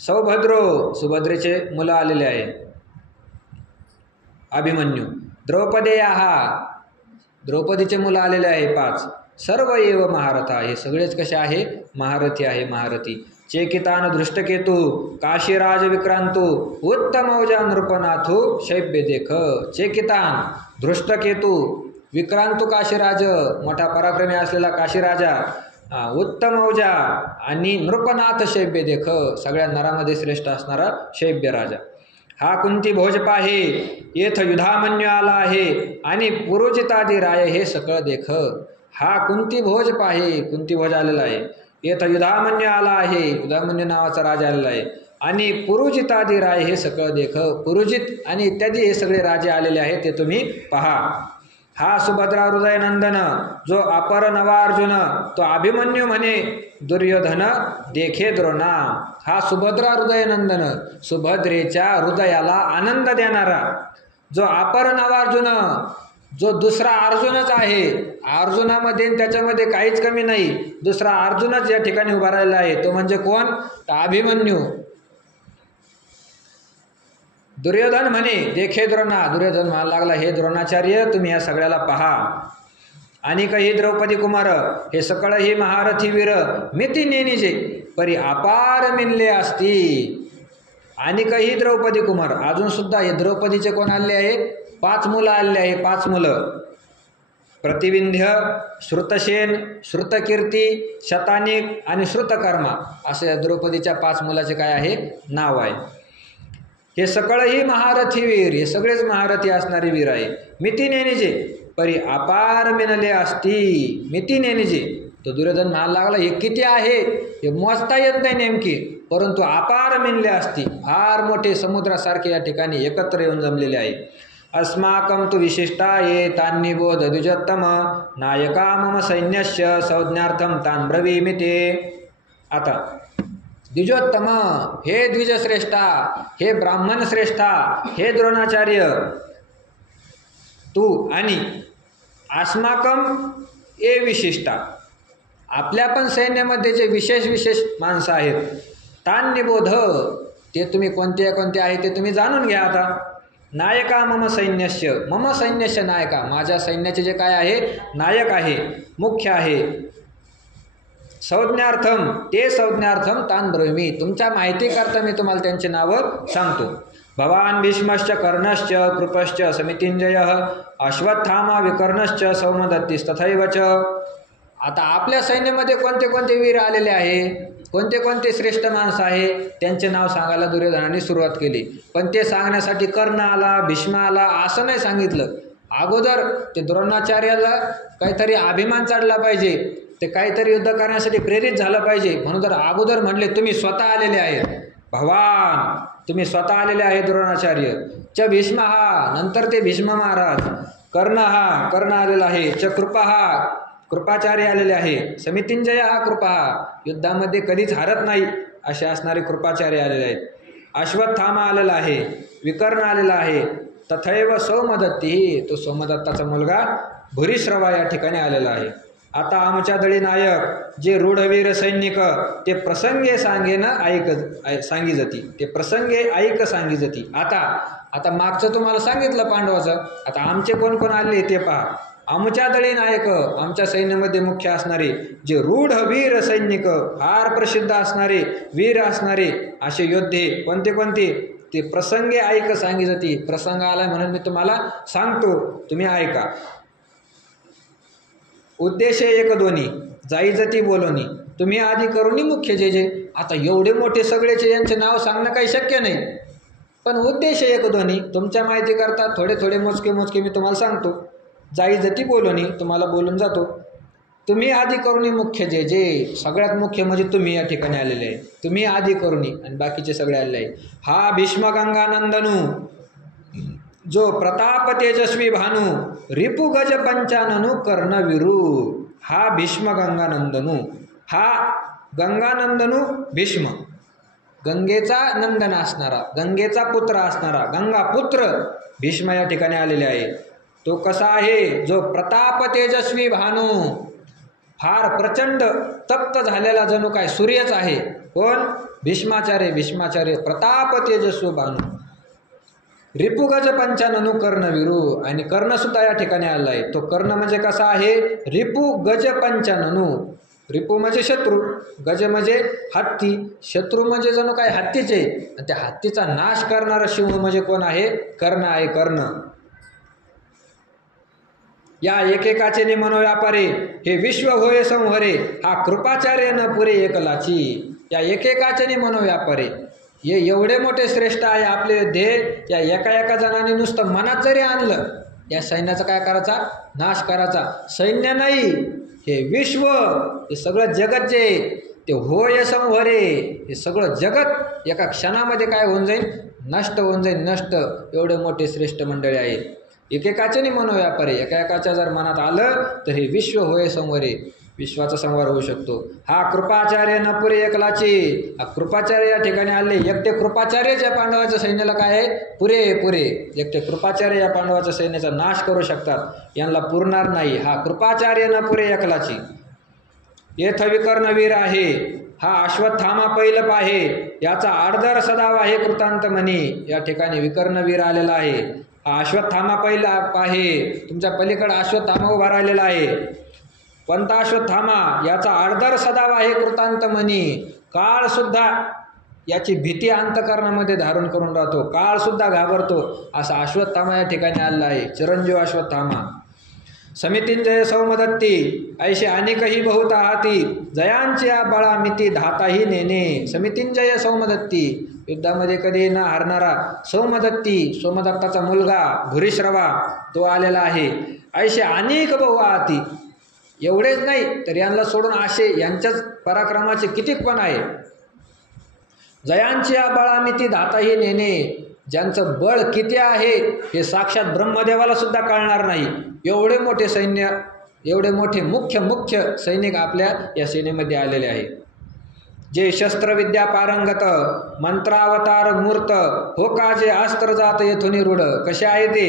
सौभद्रो, सुभद्रेचे मुलं आलेले आहे, अभिमन्यू. द्रौपदेया, द्रौपदीचे मुलं आलेले आहे 5. सर्व एव महारथा, हे सगळेच कसे आहे, महारथी आहे, महारथी. चेकितान दृष्टकेतू काशीराज विक्रांतू उत्तमौजा नृपनाथू शैब्य देख. चेकितान, दृष्टकेतू, विक्रांतू काशीराज, मोठा पराक्रमी असलेला काशीराजा, उत्तमौजा आणि नृपनाथ शैब्य देख, सगळ्या नरामध्ये श्रेष्ठ असणारा शैब्य राजा. हा कुंती भोज पाहे, येथ युधामन्यू आला आहे, आणि पुरुजितादी राय हे सकळ देख. हा कुंती भोज पाहे, कुंती भोज आलेला आहे. येथ युधामन्यू आला आहे, युधामन्यू नावाचा राजा आलेला आहे, आणि पुरुजितादी राय हे सकळ देख. पुरुजित आणि इत्यादी हे सगळे राजे आलेले आहेत, ते तुम्ही पहा. हा सुभद्रा हृदय नंदन जो अपर नवा अर्जुन, तो अभिमन्यू म्हणे दुर्योधन देखे द्रोणा. हा सुभद्रा हृदय नंदन, सुभद्रेच्या हृदयाला आनंद देणारा जो अपर नवार्जुन, जो दुसरा अर्जुनच आहे. अर्जुनामध्ये त्याच्यामध्ये काहीच कमी नाही, दुसरा अर्जुनच या ठिकाणी उभा राहिला आहे. तो म्हणजे कोण, तर अभिमन्यू. दुर्योधन म्हणे देखे द्रोणा, दुर्योधन म्हणायला लागला हे द्रोणाचार्य तुम्ही या सगळ्याला पहा. आणि काही द्रौपदी कुमार हे सकळ ही महारथी वीर मिती नेनिजे परी अपार मिनले असती. आणि काही द्रौपदी कुमार, अजून सुद्धा हे द्रौपदीचे कोण आले आहे, 5 मुलं आलेले आहे, 5 मुलं. प्रतिविंध्य, श्रुतसेन, श्रुतकीर्ती, शतानिक आणि श्रुतकर्मा असे द्रौपदीच्या 5 मुलाचे काय आहे, नाव आहे. हे सकळही महारथी वीर, हे सगळेच महारथी असणारे वीर आहे. मिती नेनिजे परी अपार मिनले असती. मिती नेनिजे, तो दुर्योधन म्हणायला लागला हे किती आहे हे मोजता येत नाही नेमकी, परंतु अपार मिनले असती, फार मोठे समुद्रासारखे या ठिकाणी एकत्र येऊन जमलेले आहे. अस्माकं तु विशिष्टा ये तान्नी बोध द्विजोत्तम नायका मम सैन्यस्य संज्ञार्थम तान ब्रवीमि ते. आता द्विजोत्तम, हे द्विजश्रेष्ठा, हे ब्राह्मण श्रेष्ठा, हे द्रोणाचार्य, तू आणि अस्माकं ए विशिष्टा, आपल्या पण सैन्यामध्ये जे विशेष माणसं आहेत, तान निबोध, ते तुम्ही कोणते कोणते आहे ते तुम्ही जाणून घ्या. आता नायका मम सैन्यस्य नायका, माझ्या सैन्याचे जे काय आहे नायक आहे, मुख्य आहे. संज्ञार्थम तान ब्रह्मी, तुमच्या माहितीकरता मी तुम्हाला त्यांची नावं सांगतो. भवान भीष्मश्च कर्णश्च कृपश्च समितिंजयः अश्वत्थामा विकर्णश्च सौमदत्तीस् तथैव च. आता आपल्या सैन्यामध्ये कोणते कोणते वीर आलेले आहे, कोणते कोणते श्रेष्ठ माणसं आहे, त्यांचे नाव सांगायला दुर्योधनाने सुरुवात केली. पण ते सांगण्यासाठी कर्ण आला, भीष्म आला असं नाही सांगितलं. अगोदर ते द्रोणाचार्याला काहीतरी अभिमान चढला पाहिजे, ते काहीतरी युद्ध करण्यासाठी प्रेरित झालं पाहिजे, म्हणून तर अगोदर म्हणले तुम्ही स्वतः आलेले आहेत. भगवान तुम्ही स्वतः आलेले आहे द्रोणाचार्य. च भीष्म हा, नंतर ते भीष्म महाराज. कर्ण आलेला आहे. च कृपाचार्य आलेले आहे. समितिंजय हा कृपा, युद्धामध्ये कधीच हरत नाही असे असणारे कृपाचार्य आलेले आहेत. अश्वत्थामा आलेला आहे. विकर्ण आलेला आहे. तथैव सौमदत्ती, तो सोमदत्ताचा मुलगा भूरिश्रवा या ठिकाणी आलेला आहे. आता आमच्या दळी नायक जे रूढवीर सैनिक, ते प्रसंगे सांगेन ऐक सांगी जाती, ते प्रसंगे ऐक सांगी जाती. आता मागचं तुम्हाला सांगितलं पांडवाचं, आता आमचे कोण कोण आले ते पहा. आमच्या दळी नायक, आमच्या सैन्यामध्ये मुख्य असणारे जे रूढवीर सैनिक, फार प्रसिद्ध असणारे वीर असणारे असे योद्धे कोणते कोणते, ते प्रसंगे ऐक सांगी जाती. प्रसंग आलाय म्हणून मी तुम्हाला सांगतो, तुम्ही ऐका. उद्देश एक दोन्ही जाई जती बोलोनी, तुम्ही आधी करूनी मुख्य जे. आता एवढे मोठे सगळेचे यांचे नाव सांगणं काही शक्य नाही, पण उद्देश एक दोन्ही तुमच्या माहिती करता थोडे मोजके मी तुम्हाला सांगतो. जाई जती बोलोनी, तुम्हाला बोलून जातो. तुम्ही आधी करूनी मुख्य जे, सगळ्यात मुख्य म्हणजे तुम्ही या ठिकाणी आलेले आहे. तुम्ही आधी करूनी आणि बाकीचे सगळे आलेले आहे. हा भीष्म गंगानंदनू, जो प्रताप तेजस्वी भानू, रिपु गज पंचाननु कर्णवीरू. हा भीष्म गंगानंदनू, हा गंगानंदनू भीष्म, गंगेचा नंदन असणारा, गंगेचा पुत्र असणारा, गंगापुत्र भीष्म या ठिकाणी आलेले आहे. तो कसा आहे, जो प्रताप तेजस्वी भानू, फार प्रचंड तप्त झालेला जणू काय सूर्यच आहे. कोण? भीष्माचार्य प्रताप तेजस्वी भानू. रिपुगज पंचाननु कर्णवीरू, आणि कर्ण सुद्धा या ठिकाणी आला आहे. तो कर्ण म्हणजे कसा आहे, रिपु गज पंचाननु. रिपु म्हणजे शत्रू, गज म्हणजे हत्ती, शत्रू म्हणजे जणू काय हत्तीचे, आणि त्या हत्तीचा नाश करणारा सिंह म्हणजे कोण आहे, कर्ण आहे. कर्ण या एकेकाचे मनोव्यापारे, हे विश्व होय संहरे, हा कृपाचार्य न पुरे एकलाची. या एकेकाचे मनोव्यापारे, हे एवढे मोठे श्रेष्ठ आहे आपले ध्येय. या एका जणाने नुसतं मनात जरी आणलं, या सैन्याचा काय करायचा, नाश करायचा. सैन्य नाही, हे विश्व, हे सगळं जगत जे, ते होय संहरे, हे सगळं जगत एका क्षणामध्ये काय होऊन जाईल, नष्ट होऊन जाईल, नष्ट. एवढे मोठे श्रेष्ठ मंडळी आहे. एकेकाचे मनोव्यापारे, एकाच्या जर मनात आलं तर हे विश्व होय संवरे, विश्वाचा संवार होऊ शकतो. हा कृपाचार्य न पुरे एकलाची. हा कृपाचार्य या ठिकाणी आले. एकटे कृपाचार्यच या पांडवाच्या सैन्याला काय आहे, पुरे एकटे कृपाचार्य या पांडवाच्या सैन्याचा नाश करू शकतात, यांना पुरणार नाही. हा कृपाचार्य न पुरे एकलाची. येथ विकर्णवीर आहे, हा अश्वत्थामा पैलप आहे, याचा आडदर सदाव आहे कृतांत म्हणी. या ठिकाणी विकर्णवीर आलेला आहे. हा अश्वत्थामा पैलप आहे, तुमच्या पलीकडे अश्वत्थामा उभा राहिलेला आहे. कोणता अश्वत्थामा, याचा आडदर सदाव आहे कृतांत म्हणी. काळ सुद्धा याची भीती अंतकरणामध्ये धारण करून राहतो, काळ सुद्धा घाबरतो, असा अश्वत्थामा या ठिकाणी आलेला आहे. चिरंजीव अश्वत्थामा. समितिंजय सौमदत्ती, ऐशे अनेकही बहुत आहाती, जयांची बळा मिती धाताही नेने. समितिंजय सौमदत्ती, युद्धामध्ये कधी न हारणारा सौमदत्ती, सोमदत्ताचा मुलगा भूरिश्रवा, तो आलेला आहे. ऐशे अनेक बहु आहाती, एवढेच नाही तर यांना सोडून असे यांच्याच पराक्रमाचे कितीक पण आहे. जयांची बळामिती धाताही नेणे, ज्यांचं बळ किती आहे हे साक्षात ब्रह्मदेवाला सुद्धा कळणार नाही. एवढे मोठे सैन्य, एवढे मोठे मुख्य सैनिक आपल्या या सेनेमध्ये आलेले आहे. जे शस्त्रविद्या पारंगत, मंत्रावतार मूर्त, हो का जे अस्त्र जात येथून रूढ. कसे आहे ते,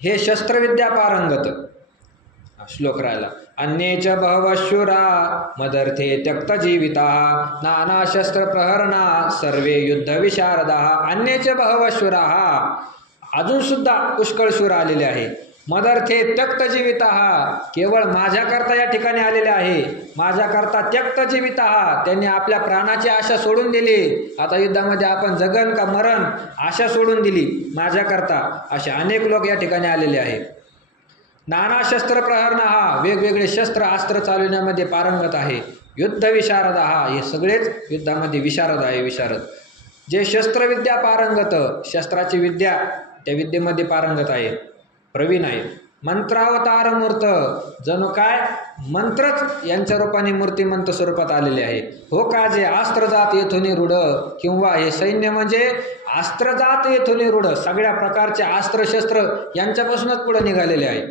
हे शस्त्रविद्या पारंगत. श्लोक राहिला. अन्येच बहवशूरा मदर्थे त्यक्त जीविता नाना शस्त्र प्रहरणा सर्वे युद्ध विशारदा. अन्येच बहवशूरा, अजून सुद्धा पुष्कळ शूर आलेले आहे. मदर्थे त्यक्त जीविता, केवळ माझ्याकरता या ठिकाणी आलेले आहे. माझ्याकरता त्यक्त जीविता, त्यांनी आपल्या प्राणाची आशा सोडून दिली. आता युद्धामध्ये आपण जगन का मरण आशा सोडून दिली माझ्याकरता. असे अनेक लोक या ठिकाणी आलेले आहेत. नाना शस्त्र प्रहरणा, वेगवेगळे शस्त्र अस्त्र चालविण्यामध्ये पारंगत आहे. युद्ध विशारदा, हे सगळेच युद्धामध्ये विशारद आहे. विशारद जे शस्त्रविद्या पारंगत, शस्त्राची विद्या त्या विद्येमध्ये पारंगत आहे, प्रवीण आहे. मंत्रावतार मूर्त, जणू काय मंत्रच यांच्या रूपाने मूर्तिमंत स्वरूपात आलेले आहे. हो का जे अस्त्रजात येथून रूढ, किंवा हे सैन्य म्हणजे अस्त्रजात येथून रूढ, सगळ्या प्रकारचे अस्त्रशस्त्र यांच्यापासूनच पुढे निघालेले आहे.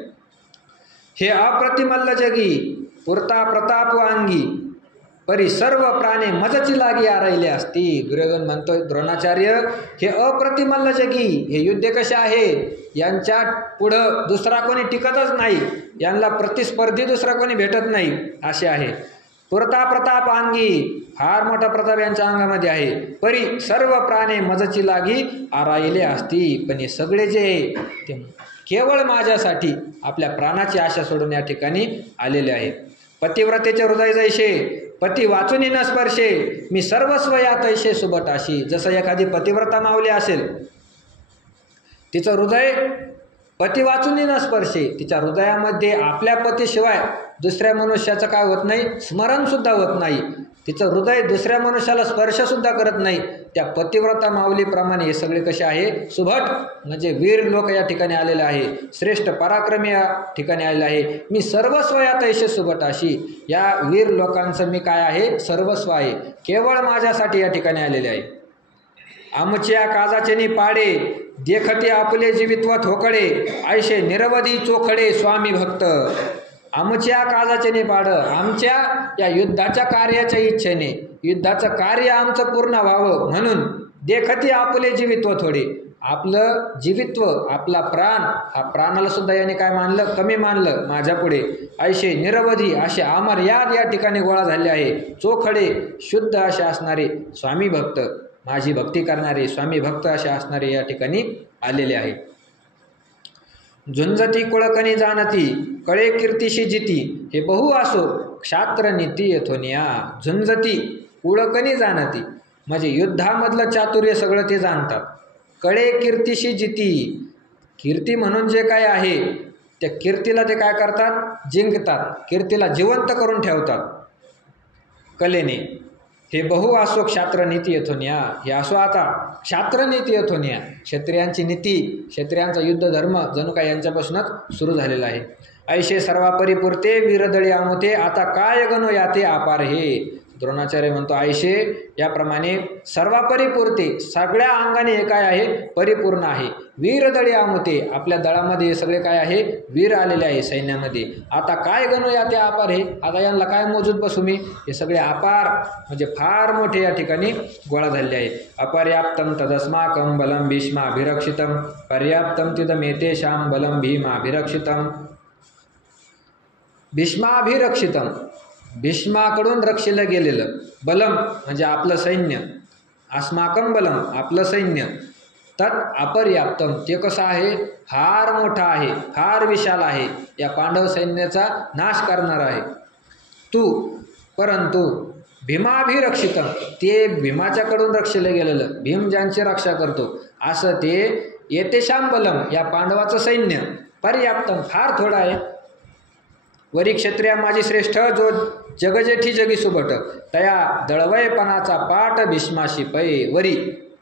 हे अप्रतिमल्ल जगी पुरता प्रताप अंगी परी सर्व प्राणे मजची लागी आरायले असती. दुर्योधन म्हणतोय द्रोणाचार्य हे अप्रतिमल्ल जगी, हे युद्ध कसे आहे, यांच्या पुढं दुसरा कोणी टिकतच नाही, यांना प्रतिस्पर्धी दुसरा कोणी भेटत नाही असे आहे. पुरता प्रताप अंगी, फार मोठा प्रताप यांच्या अंगामध्ये आहे. परी सर्व प्राणे मजची लागी आरायले असती, पण हे सगळे जे ते केवळ माझ्यासाठी आपल्या प्राणाची आशा सोडून या ठिकाणी आलेले आहे. पतिव्रतेचे हृदय जैसे पती वाचून न स्पर्शे, मी सर्वस्व या तैसे सुबटाशी. जसं एखादी पतिव्रता मावली असेल, तिचं हृदय पती वाचून न स्पर्शे, तिच्या हृदयामध्ये आपल्या पतीशिवाय दुसऱ्या मनुष्याचं काय होत नाही, स्मरणसुद्धा होत नाही. तिचं हृदय दुसऱ्या मनुष्याला स्पर्शसुद्धा करत नाही. त्या पतिव्रता माऊलीप्रमाणे हे सगळे कसे आहे, सुभट म्हणजे वीर लोक या ठिकाणी आलेले आहे. श्रेष्ठ पराक्रमी या ठिकाणी आलेले आहे. मी सर्वस्व या तैसे सुभटाशी, या वीर लोकांचं मी काय आहे, सर्वस्व आहे, केवळ माझ्यासाठी या ठिकाणी आलेले आहे. आमच्या काजाचे पाडे देखते आपले जीवित्व थोकडे ऐशे निरवधी चोखडे स्वामी भक्त. आमच्या काजाचे पाड, आमच्या या युद्धाच्या कार्याच्या इच्छेने, युद्धाचं कार्य आमचं पूर्ण व्हावं म्हणून देखती आपले जीवित्व थोडे, आपलं जीवित्व आपला प्राण, हा प्राणाला सुद्धा याने काय मानलं, कमी मानलं माझ्यापुढे. ऐशे निरवधी असे अमर्याद या ठिकाणी गोळा झाले आहे. चोखडे शुद्ध असे असणारे स्वामी भक्त, माझी भक्ती करणारे स्वामी भक्त असे असणारे या ठिकाणी आलेले आहे. झुंजती कुळकणी जाणती कळे कीर्तिशी जिती, हे बहु असो क्षात्र नीती येथोनिया. झुंजती कुळकणी जाणती म्हणजे युद्धामधलं चातुर्य सगळं ते जाणतात. कळे कीर्तिशी जिती, कीर्ती म्हणून जे काय आहे त्या कीर्तीला ते काय करतात, जिंकतात, कीर्तीला जिवंत करून ठेवतात कलेने. हे बहु असो क्षात्र नीती येथोनिया, हे असो आता क्षात्र नीती येथोनिया, क्षत्रियांची नीती, क्षत्रियांचा युद्ध धर्म जणू काय यांच्यापासूनच सुरू झालेला आहे. ऐशे सर्वा परिपुरते वीरदळी आमोते आता काय गणो याते आपार हे. द्रोणाचार्य म्हणतो ऐशे याप्रमाणे सर्वा परिपुरते, सगळ्या अंगाने हे काय आहे, परिपूर्ण आहे. वीरदळी आमोते, आपल्या दळामध्ये हे सगळे काय आहे, वीर आलेले आहे सैन्यामध्ये. आता काय गणो याते आपार हे, आता यांना काय मोजून बसू मी. हे सगळे अपार म्हणजे फार मोठे या ठिकाणी गोळा झालेले आहेत. अपर्याप्तम तदस्माकं बलम भीष्माभिरक्षितम पर्याप्तम तिदमेतेषां बलम भीमाभिरक्षितम. भीष्माभिरक्षितम, भीष्माकडून रक्षिलं गेलेलं, बलम म्हणजे आपलं सैन्य, अस्माकं बलम आपलं सैन्य, तत् अपर्याप्तम ते कसं आहे, फार मोठा आहे, फार विशाल आहे, या पांडव सैन्याचा नाश करणार आहे. तू परंतु भीमाभिरक्षितम, ते भीमाच्याकडून रक्षिलं गेलेलं, भीम ज्यांची रक्षा करतो असं ते येतेशाम बलम या पांडवाचं सैन्य पर्याप्तम फार थोडं आहे. वरी क्षत्रिया माझी श्रेष्ठ जो जगजेठी जगी सुबट तया दळवयपणाचा पाठ भीष्माशी पै. वरी,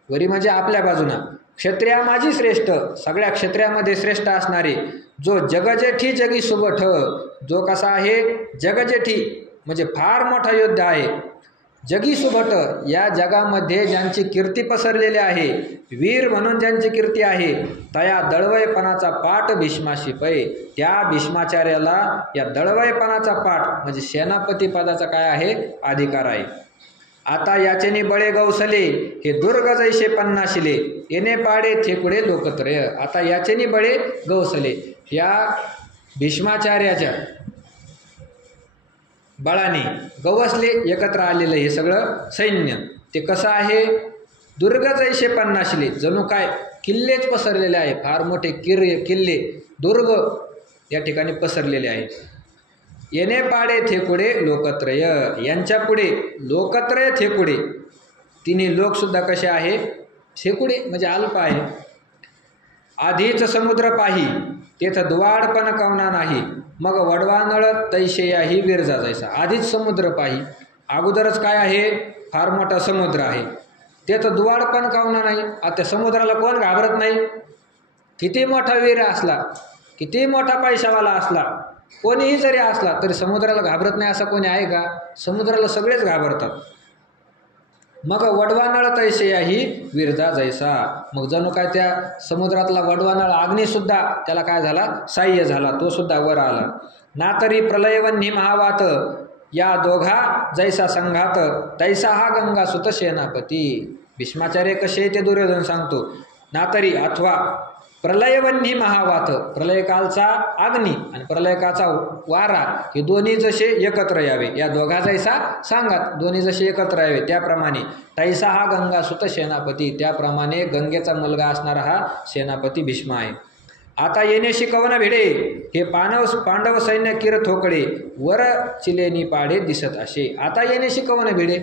वरी म्हणजे आपल्या बाजूनं, क्षत्रिया माझी श्रेष्ठ, सगळ्या क्षत्रियामध्ये श्रेष्ठ असणारे जो जगजेठी जगी सुबठ, जो कसा आहे जगजेठी म्हणजे फार मोठा योद्धा आहे. जगी सुबट या जगामध्ये ज्यांची कीर्ती पसरलेली आहे, वीर म्हणून ज्यांची कीर्ती आहे, तया दळवयपणाचा पाठ भीष्माशी पै. त्या भीष्माचार्याला या दळवयपणाचा पाठ म्हणजे सेनापती पदाचा काय आहे, अधिकार आहे. आता याचेनी बळे गौसले हे दुर्ग जैसे पन्नाशिले येणे पाडे थेकुडे लोकत्रय. आता याचेनी बळे गौसले, या भीष्माचार्याच्या बळाने गवसले एकत्र आलेलं हे सगळं सैन्य. ते कसं आहे? दुर्ग जैसे पन्नाशिले, जणू काय किल्लेच पसरलेले आहे. फार मोठे किल्ले दुर्ग या ठिकाणी पसरलेले आहेत. येणे पाडे थेकुडे लोकत्रय, यांच्या पुढे लोकत्रय थेकुडे, तिन्ही लोकसुद्धा कसे आहे? थेकुडे म्हणजे अल्प आहे. आधीच समुद्र पाही तेथ दुवाडपण कवना नाही, मग वडवानळ तैशेयाही विरजा जैसा. आधीच समुद्र पाही, अगोदरच काय आहे? फार मोठा समुद्र आहे. तेथ दुवाडपण कवना नाही. आता समुद्राला कोण घाबरत नाही? किती मोठा वीर असला, किती मोठा पैशावाला असला, कोणीही जरी असला तरी समुद्राला घाबरत नाही असं कोणी आहे का? समुद्राला सगळेच घाबरतात. मग वडवानळ तैशेयाही विरजा जैसा, मग जणू काय त्या समुद्रातला वडवानळ अग्निसुद्धा त्याला काय झाला? साह्य झाला, तो सुद्धा वर आला. ना तरी प्रलयवन्ही महावात या दोघा जैसा संघात, तैसा हा गंगासुत सेनापती. भीष्माचार्य कसे ते दुर्योधन सांगतो. ना तरी अथवा प्रलयवन्ही महावात, प्रलयकालचा अग्नी आणि प्रलयकालचा वारा हे दोन्ही जसे एकत्र यावे, या दोघा जैसा सांगात दोन्ही जसे एकत्र यावे त्याप्रमाणे, तैसा हा गंगासुत सेनापती, त्याप्रमाणे गंगेचा मुलगा असणारा हा सेनापती भीष्म आहे. आता येणेशी कवन भिडे हे पांडव सैन्य किर थोकडे, वर चिलेनी पाडे दिसत असे. आता येणेशी कवन भिडे,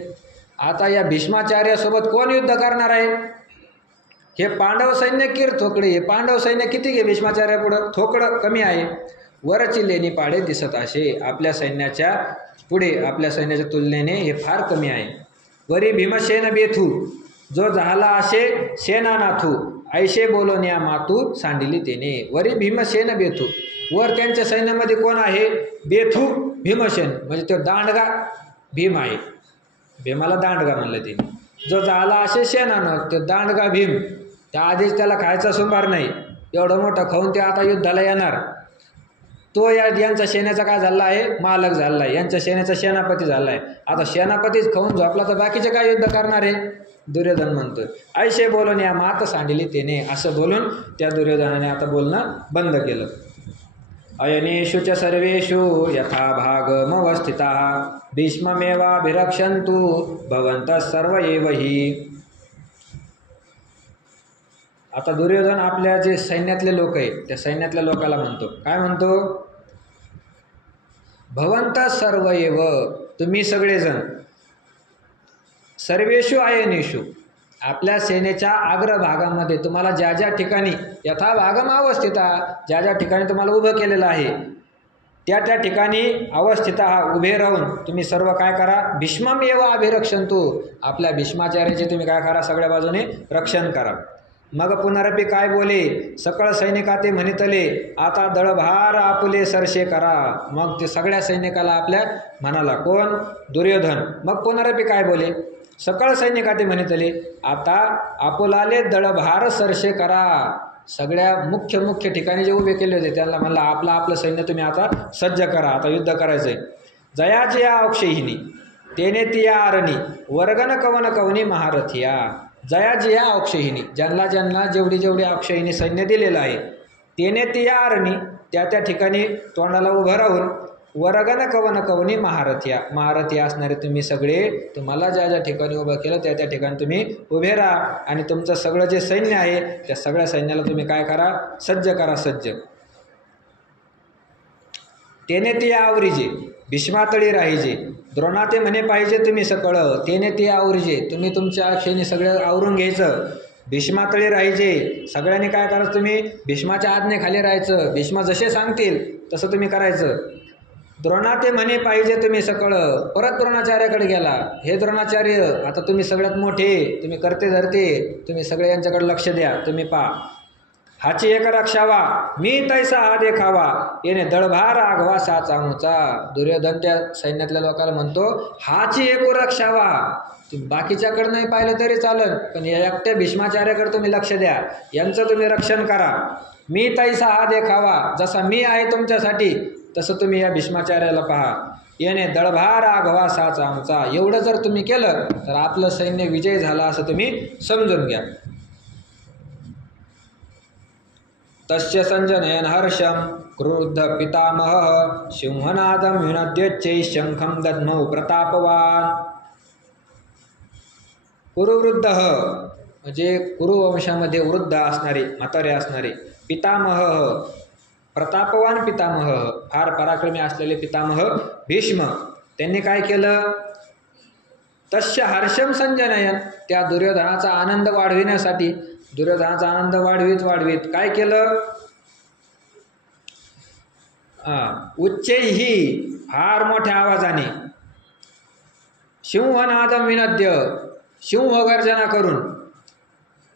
आता या भीष्माचार्यासोबत कोण युद्ध करणार आहे? हे पांडव सैन्य किर थोकडे, हे पांडव सैन्य किती घे भीष्माचार्यापुढं? थोकडं कमी आहे. वर चिलेनी पाडे दिसत असे, आपल्या सैन्याच्या पुढे, आपल्या सैन्याच्या तुलनेने हे फार कमी आहे. वरी भीमसेन बेथू जो झाला असे सेनानाथू, ऐशे बोलोन्या मातू सांडिली तेने. वरी भीमसेन बेथू, वर त्यांच्या सैन्यामध्ये कोण आहे? बेथू भीमसेन, म्हणजे तो दांडगा भीम आहे. भीमाला दांडगा म्हणलं तिने. जो झाला असे सेनानाथ, तो दांडगा भीम, त्या आधीच त्याला खायचा सुमार नाही, एवढं मोठं खाऊन ते आता युद्धाला येणार, तो यांच्या सेनेचा काय झाला आहे? मालक झाला आहे, यांच्या सेनेचा सेनापती झाला आहे. आता सेनापतीच खाऊन झोपला तर बाकीचे काय युद्ध करणार आहे? दुर्योधन म्हणतोय. ऐशे बोलून या मात सांडिली तेने, असं बोलून त्या दुर्योधनाने आता बोलणं बंद केलं. अयनेषु च सर्वेषु यथा भागमवस्थिता भीष्ममेवाभिरक्षन्तु भवन्तः सर्व एव हि. आता दुर्योधन आपल्या जे सैन्यातले लोक आहेत त्या सैन्यातल्या लोकाला म्हणतो, काय म्हणतो? भवन्तः सर्व एव, तुम्ही सगळेजण, सर्वेषु अयनेषु, आपल्या सेनेच्या अग्रभागामध्ये तुम्हाला ज्या ज्या ठिकाणी यथा भागम अवस्थिता, ज्या ज्या ठिकाणी तुम्हाला उभं केलेलं आहे त्या त्या ठिकाणी अवस्थिता उभे राहून तुम्ही सर्व काय करा? भीष्मम एव अभिरक्षन्तु, आपल्या भीष्माचार्याचे तुम्ही काय करा? सगळ्या बाजूने रक्षण करा. मग पुनरपी काय बोले? सकळ सैनिका ते म्हणितले आता दळभार आपुले सरसे करा. मग ते सगळ्या सैनिकाला आपल्या म्हणाला, कोण? दुर्योधन. मग पुनरपी काय बोले? सकळ सैनिका ते म्हणितले आता आपुलाले दळभार सरसे करा. सगळ्या मुख्य ठिकाणी जे उभे केले होते त्यांना म्हणला आपलं सैन्य तुम्ही आता सज्ज करा, आता युद्ध करायचंय. जयाची या अक्षयिनी तेने तिया आरणी वर्गन कवन कवनी महारथिया. जयाजी या अक्षयिनी, ज्यांना ज्यांना जेवढी अक्षयिनी सैन्य दिलेलं आहे तेने तिया आरणी, त्या त्या ठिकाणी तोंडाला उभं राहून वर्गन कवन कवनी महारथिया, महारथी असणारे तुम्ही सगळे, तुम्हाला ज्या ज्या ठिकाणी उभं केलं त्या त्या ठिकाणी तुम्ही उभे राहा आणि तुमचं सगळं जे सैन्य आहे त्या सगळ्या सैन्याला तुम्ही काय करा? सज्ज करा, सज्ज. तेने ती आवरीजे भीष्मातळी राहिजे, द्रोणाते म्हणे पाहिजे तुम्ही सकळ. तेने ती आवरीजे, तुम्ही तुमच्या अक्षयने सगळं आवरून घ्यायचं. भीष्मातळी राहिजे, सगळ्यांनी काय करायचं? तुम्ही भीष्माच्या आज्ञेखाली राहायचं. भीष्मा जसे सांगतील तसं तुम्ही करायचं. द्रोणाते म्हणे पाहिजे तुम्ही सकळ. परत द्रोणाचार्याकडे गेला, हे द्रोणाचार्य आता तुम्ही सगळ्यात मोठे, तुम्ही करते धरते, तुम्ही सगळे यांच्याकडे लक्ष द्या, तुम्ही पा. हाची एक रक्षावा मी तैसा हा देखावा, येणे दळभार आघवा साचामुचा. दुर्योधन त्या सैन्यातल्या लोकांना म्हणतो, हाची एक रक्षावा, तुम्ही बाकीच्याकडे नाही पाहिलं तरी चालेल, पण या एकट्या भीष्माचार्याकडे तुम्ही लक्ष द्या, यांचं तुम्ही रक्षण करा. मी तैसा हा देखावा, जसा मी आहे तुमच्यासाठी तसं तुम्ही या भीष्माचार्याला पहा. येणे दळभा राघवासाचा आमचा. एवढं जर तुम्ही केलं तर आपलं सैन्य विजय झाला असं तुम्ही समजून घ्या. तस्य संजनयन हर्षम क्रुद्ध पितामह सिंहनादम विनद्योच्चै शंखम दद्मौ प्रतापवान. कुरुवृद्ध म्हणजे कुरुवंशामध्ये वृद्ध असणारे, म्हातारे असणारे, पितामह प्रतापवान पितामह, फार पराक्रमी असलेले पितामह भीष्म, त्यांनी काय केलं? तस्य हर्षम संजनयन, त्या दुर्योधनाचा आनंद वाढविण्यासाठी, दुर्योधनाचा आनंद वाढवीत काय केलं? उच्चैही, फार मोठ्या आवाजाने, सिंहनादम विनद्य, सिंह गर्जना करून,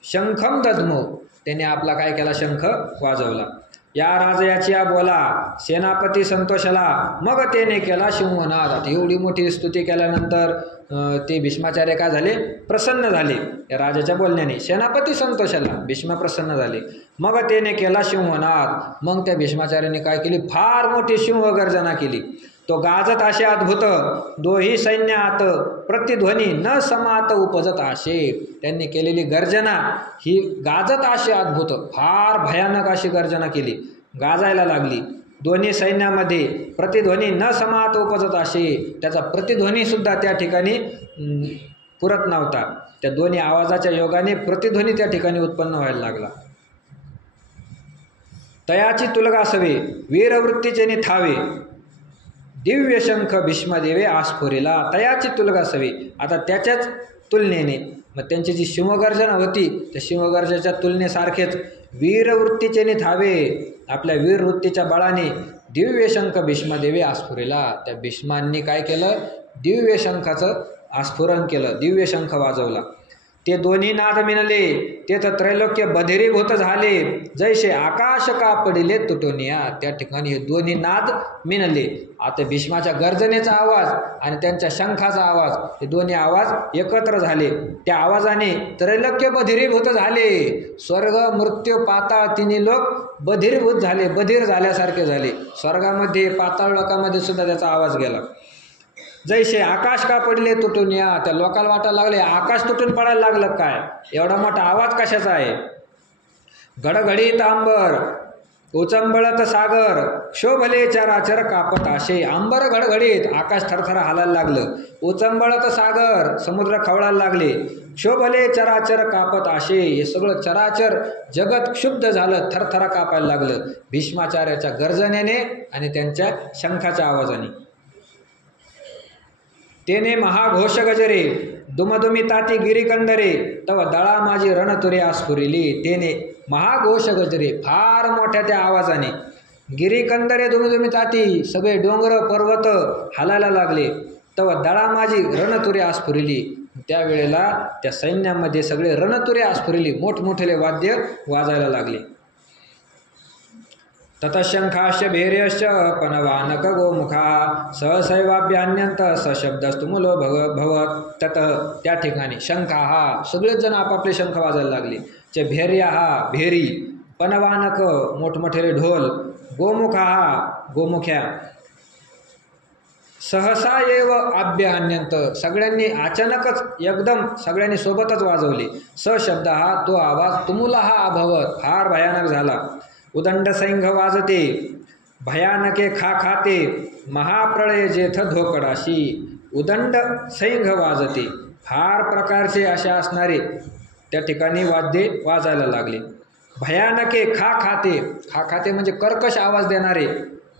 शंखम दद्मो, त्याने आपला काय केला? शंख वाजवला. या राजयाची बोला सेनापती संतोषला, मग त्याने केला सिंहनाद. आता एवढी मोठी स्तुती केल्यानंतर ते भीष्माचार्य काय झाले? प्रसन्न झाले या राजाच्या बोलण्याने. सेनापती संतोषला, भीष्म प्रसन्न झाले. मग त्याने केला सिंहनाद. मग त्या भीष्माचार्याने काय केली? फार मोठी सिंह गर्जना केली. तो गाजत असे अद्भुत, दोही सैन्यात प्रतिध्वनी न समात उपजत असे. त्यांनी केलेली गर्जना ही गाजत असे अद्भुत, फार भयानक अशी गर्जना केली, गाजायला लागली. दोन्ही सैन्यामध्ये प्रतिध्वनी न समात उपजत असे. त्याचा प्रतिध्वनी सुद्धा त्या ठिकाणी पुरत नव्हता. त्या दोन्ही आवाजाच्या योगाने प्रतिध्वनी त्या ठिकाणी उत्पन्न व्हायला लागला. तयाची तुलगासवे वीरवृत्तीचे थावे, दिव्य शंख भीष्मदेवे आस्फुरिला. तयाची तुलगासवे, आता त्याच्याच तुलनेने, मग त्यांची जी सिंहगर्जना होती त्या सिंहगर्जनाच्या तुलनेसारखेच वीरवृत्तीचे थावे, आपल्या वीरवृत्तीच्या बळाने दिव्य शंख भीष्मदेवे आस्फुरिला. त्या भीष्मांनी काय केलं? दिव्य शंखाचं आस्फुरण केलं, दिव्य शंख वाजवला. ते दोन्ही नाद मिनले, ते तर त्रैलोक्य बधिरीभूत झाले, जैसे आकाश का पडिले तुटोनिया. त्या ठिकाणी हे दोन्ही नाद मिनले. आता भीष्माच्या गर्जनेचा आवाज आणि त्यांच्या शंखाचा आवाज, हे दोन्ही आवाज एकत्र झाले. त्या आवाजाने त्रैलोक्य बधिरीभूत झाले. स्वर्ग मृत्यू पाताळ तिन्ही लोक बधिरीभूत झाले, बधीर झाल्यासारखे झाले. स्वर्गामध्ये पाताळ लोकांमध्ये सुद्धा त्याचा आवाज गेला. जैसे आकाश का पडले तुटून या, त्या लोकाला वाटायला लागले आकाश तुटून पडायला लागलं काय, एवढा मोठा आवाज कशाचा आहे. घडघडीत अंबर उचंबळत सागर, क्षोभले चराचर कापत आशे. अंबर घडघडीत, आकाश थरथर हालायला लागलं. उचंबळत सागर, समुद्र खवळायला लागले. क्षोभले चराचर कापत आशे, हे सगळं चराचर जगत क्षुब्ध झालं, थरथरा कापायला लागलं भीष्माचार्याच्या गर्जनेने आणि त्यांच्या शंखाच्या आवाजाने. तेने महाघोष गजरे दुमदुमी ताती गिरीकंदरे, तव दळा माझी रणतुरे आस्फुरिली. तेने महाघोष गजरे, फार मोठ्या त्या आवाजाने, गिरीकंदरे दुमदुमी ताती, सगळे डोंगर पर्वत हालायला लागले. तव दळा माझी रणतुरे आस्फुरिली. त्यावेळेला त्या सैन्यामध्ये सगळे रणतुरे आस्फुरिली, मोठमोठे वाद्य वाजायला लागले. ततशंखाश्च भैर्यश्च पनवानक गोमुखा, सहसैवाभ्यान्यंत सशब्दस्तुमुलो भवत. तत, त्या ठिकाणी शंखा हा, सगळेच जण आपापले शंख वाजायला लागले. चे भेर्या हा, भेरी, पनवानक मोठमोठे ढोल, गोमुखा हा, गोमुख्या, सहसा एव आभ्यान्यंत, सगळ्यांनी अचानकच एकदम सगळ्यांनी सोबतच वाजवले. स शब्द हा, तो आवाज, तुमुला हा अभवत, फार भयानक झाला. उदंड सैंघ वाजते, भयानके खा खाते, महाप्रळय जेथ धोकडाशी. उदंड सैंघ वाजते, फार प्रकारचे अशा असणारे त्या ठिकाणी वाद्ये वाजायला लागले. भयानके खा खाते, खा खाते म्हणजे कर्कश आवाज देणारे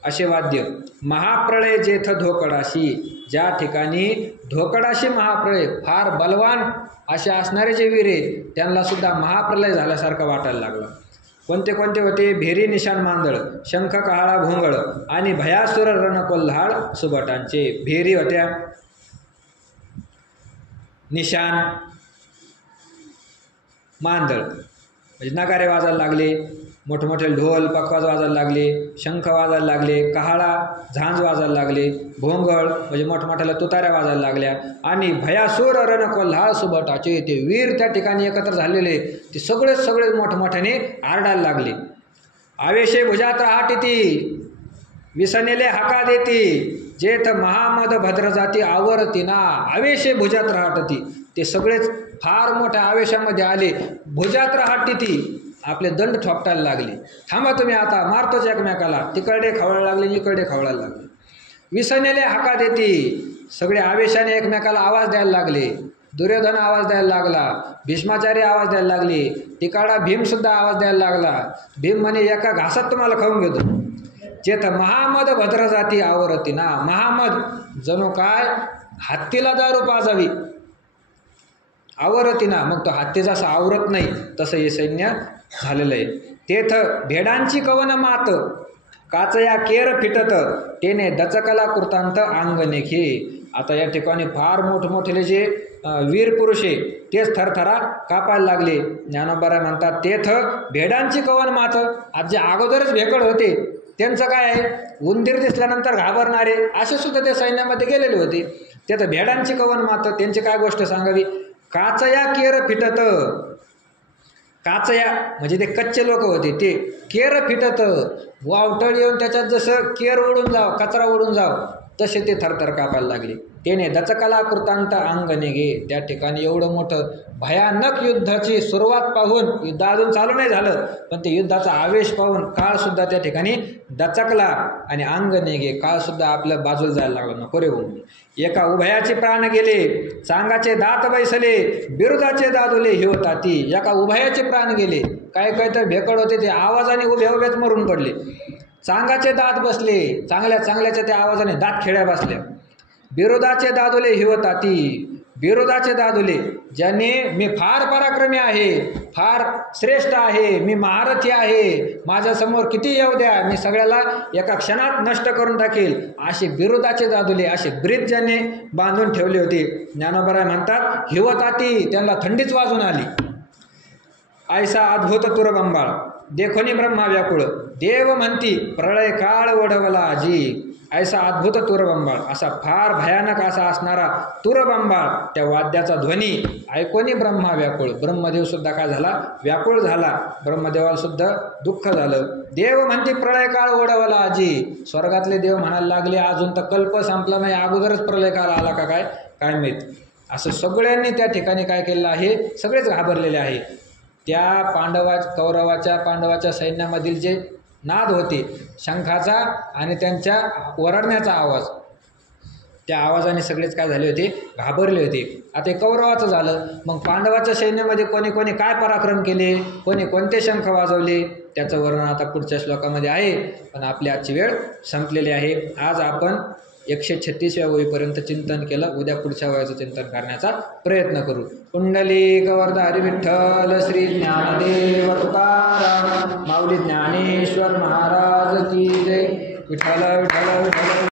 असे वाद्य. महाप्रळय जेथ धोकडाशी, ज्या ठिकाणी धोकडाशी महाप्रळय, फार बलवान असे असणारे जे वीरे, त्यांना सुद्धा महाप्रलय झाल्यासारखं वाटायला लागलं. कोणते कोणते होते? भेरी निशाण मांदळ, शंख कहाळा भोंगळ आणि भयासुर रणकोल्हाळ सुबटांचे. भेरी होत्या, निशाण, मांदळ म्हणजे नगारे वाजायला लागले, मोठमोठे ढोल पखवाज वाजायला लागले, शंख वाजायला लागले, कहाळा झांज वाजायला लागले, भोंगळ म्हणजे मोठमोठ्याला तुताऱ्या वाजायला लागल्या. आणि भयासुर रणकोल्हाळ सुबटाचे, ते वीर त्या ठिकाणी एकत्र झालेले ते सगळे मोठमोठ्याने आरडायला लागले. आवेशे भुजात राहटी, विसनेले हाका देती, जेथ महामद भद्र जाती आवरती ना आवेशे भुजात राहटती. ते सगळेच फार मोठ्या आवेशामध्ये आले, भुजात राहटी ती आपले दंड ठोपटायला लागले. थांबा तुम्ही आता, मारतोच एकमेकाला. तिकडे खवळायला लागले, इकडे खवळायला लागले. विसनेले हाका देती, सगळे आवेशाने एकमेकाला आवाज द्यायला लागले. दुर्योधन आवाज द्यायला लागला, भीष्माचार्य आवाज द्यायला लागले, तिकाडा भीमसुद्धा आवाज द्यायला लागला. भीम म्हणे एका घासात तुम्हाला खाऊन घेतो. जेथ महामद भद्र जाती आवरती ना, महामद जणू काय हत्तीला दारू पाजावी, आवरती ना, मग तो हत्ती जसा आवरत नाही तसं हे सैन्य झालेलं आहे. तेथ भेडांची कवन मात, काचया केर फिटत, तेने दचकला कृतांत अंगणे घे. आता या ठिकाणी फार मोठमोठे जे वीर पुरुष आहे तेच थरथरा कापायला लागले. ज्ञानोबा म्हणतात तेथ भेडांची कवन मात. आज जे अगोदरच भेकड होते त्यांचं काय आहे, उंदीर दिसल्यानंतर घाबरणारे असे सुद्धा ते सैन्यामध्ये गेलेले होते. तेथ भेडांची कवन मात, त्यांची काय गोष्ट सांगावी. काचया केर फिटत, काचया म्हणजे ते कच्चे लोक होते, ते केर फिटत, वावटळ येऊन त्याच्यात जसं केर उडून जाव, कचरा उडून जाव, तसे ते थरथर कापायला लागले. त्याने दचकला कृतांत अंग निघे. त्या ठिकाणी एवढं मोठं भयानक युद्धाची सुरुवात पाहून, युद्ध अजून चालू नाही झालं पण ते युद्धाचा आवेश पाहून काळसुद्धा त्या ठिकाणी दचकला आणि अंग निघे, काळसुद्धा आपल्या बाजूला जायला लागला, नको रे होऊन. एका उभयाचे प्राण गेले, चांगाचे दात बैसले, बिरुदाचे दादुले हे होता ती. एका उभयाचे प्राण गेले, काय काय तर भेकड होते ते आवाजाने उभ्या उभ्याच मरून पडले. चांगाचे दात बसले, चांगल्या चांगल्याच्या त्या आवाजाने दात खेळ्या बसल्या. बिरुदाचे दादुले हे होता ती. बिरुदाचे दादुले ज्याने मी फार पराक्रमी आहे, फार श्रेष्ठ आहे, मी महारथी आहे, माझ्यासमोर किती येऊ द्या, मी सगळ्याला एका क्षणात नष्ट करून टाकेल, असे बिरुदाचे दादुले, असे ब्रीद ज्याने बांधून ठेवले होते. ज्ञानोबा म्हणतात हिवताती, त्यांना थंडीच वाजून आली. ऐसा अद्भुत तुरबंबाळ देखोनी ब्रह्मा व्याकुळ, देव म्हणती प्रळय काळ वडवला जी. ऐसा अद्भुत तुरबंबाळ, असा फार भयानक असा असणारा तुरबंबाळ, त्या वाद्याचा ध्वनी ऐकोनी ब्रह्मा व्याकुळ. ब्रह्मदेव सुद्धा काय झाला, व्याकुळ झाला. ब्रह्मदेवाला सुद्धा दुःख झालं. देव म्हणते प्रळय काळ ओढवला आजी. स्वर्गातले देव म्हणायला लागले अजून तर कल्प संपला नाही, अगोदरच प्रलय काळ आला का काय माहीत. असं सगळ्यांनी त्या ठिकाणी काय केलेलं आहे, सगळेच घाबरलेले आहे. त्या पांडवाच्या सैन्यामधील जे नाद होते, शंखाचा आणि त्यांच्या ओरडण्याचा आवाज, त्या आवाजाने सगळेच काय झाले होते, घाबरले होते. आता कौरवाचं झालं, मग पांडवाच्या सैन्यामध्ये कोणी कोणी काय पराक्रम केले, कोणी कोणते शंख वाजवले, त्याचं वर्णन आता पुढच्या श्लोकामध्ये आहे. पण आपली आजची वेळ संपलेली आहे. आज आपण 136व्या ओळीपर्यंत चिंतन केलं. उद्या पुढच्या वयाचं चिंतन करण्याचा प्रयत्न करू. कुंडलिक वरदारी विठ्ठल श्री ज्ञानदेव तुकाराम माऊली ज्ञानेश्वर महाराज की जय. विठ्ठल विठ्ठल विठ्ठल.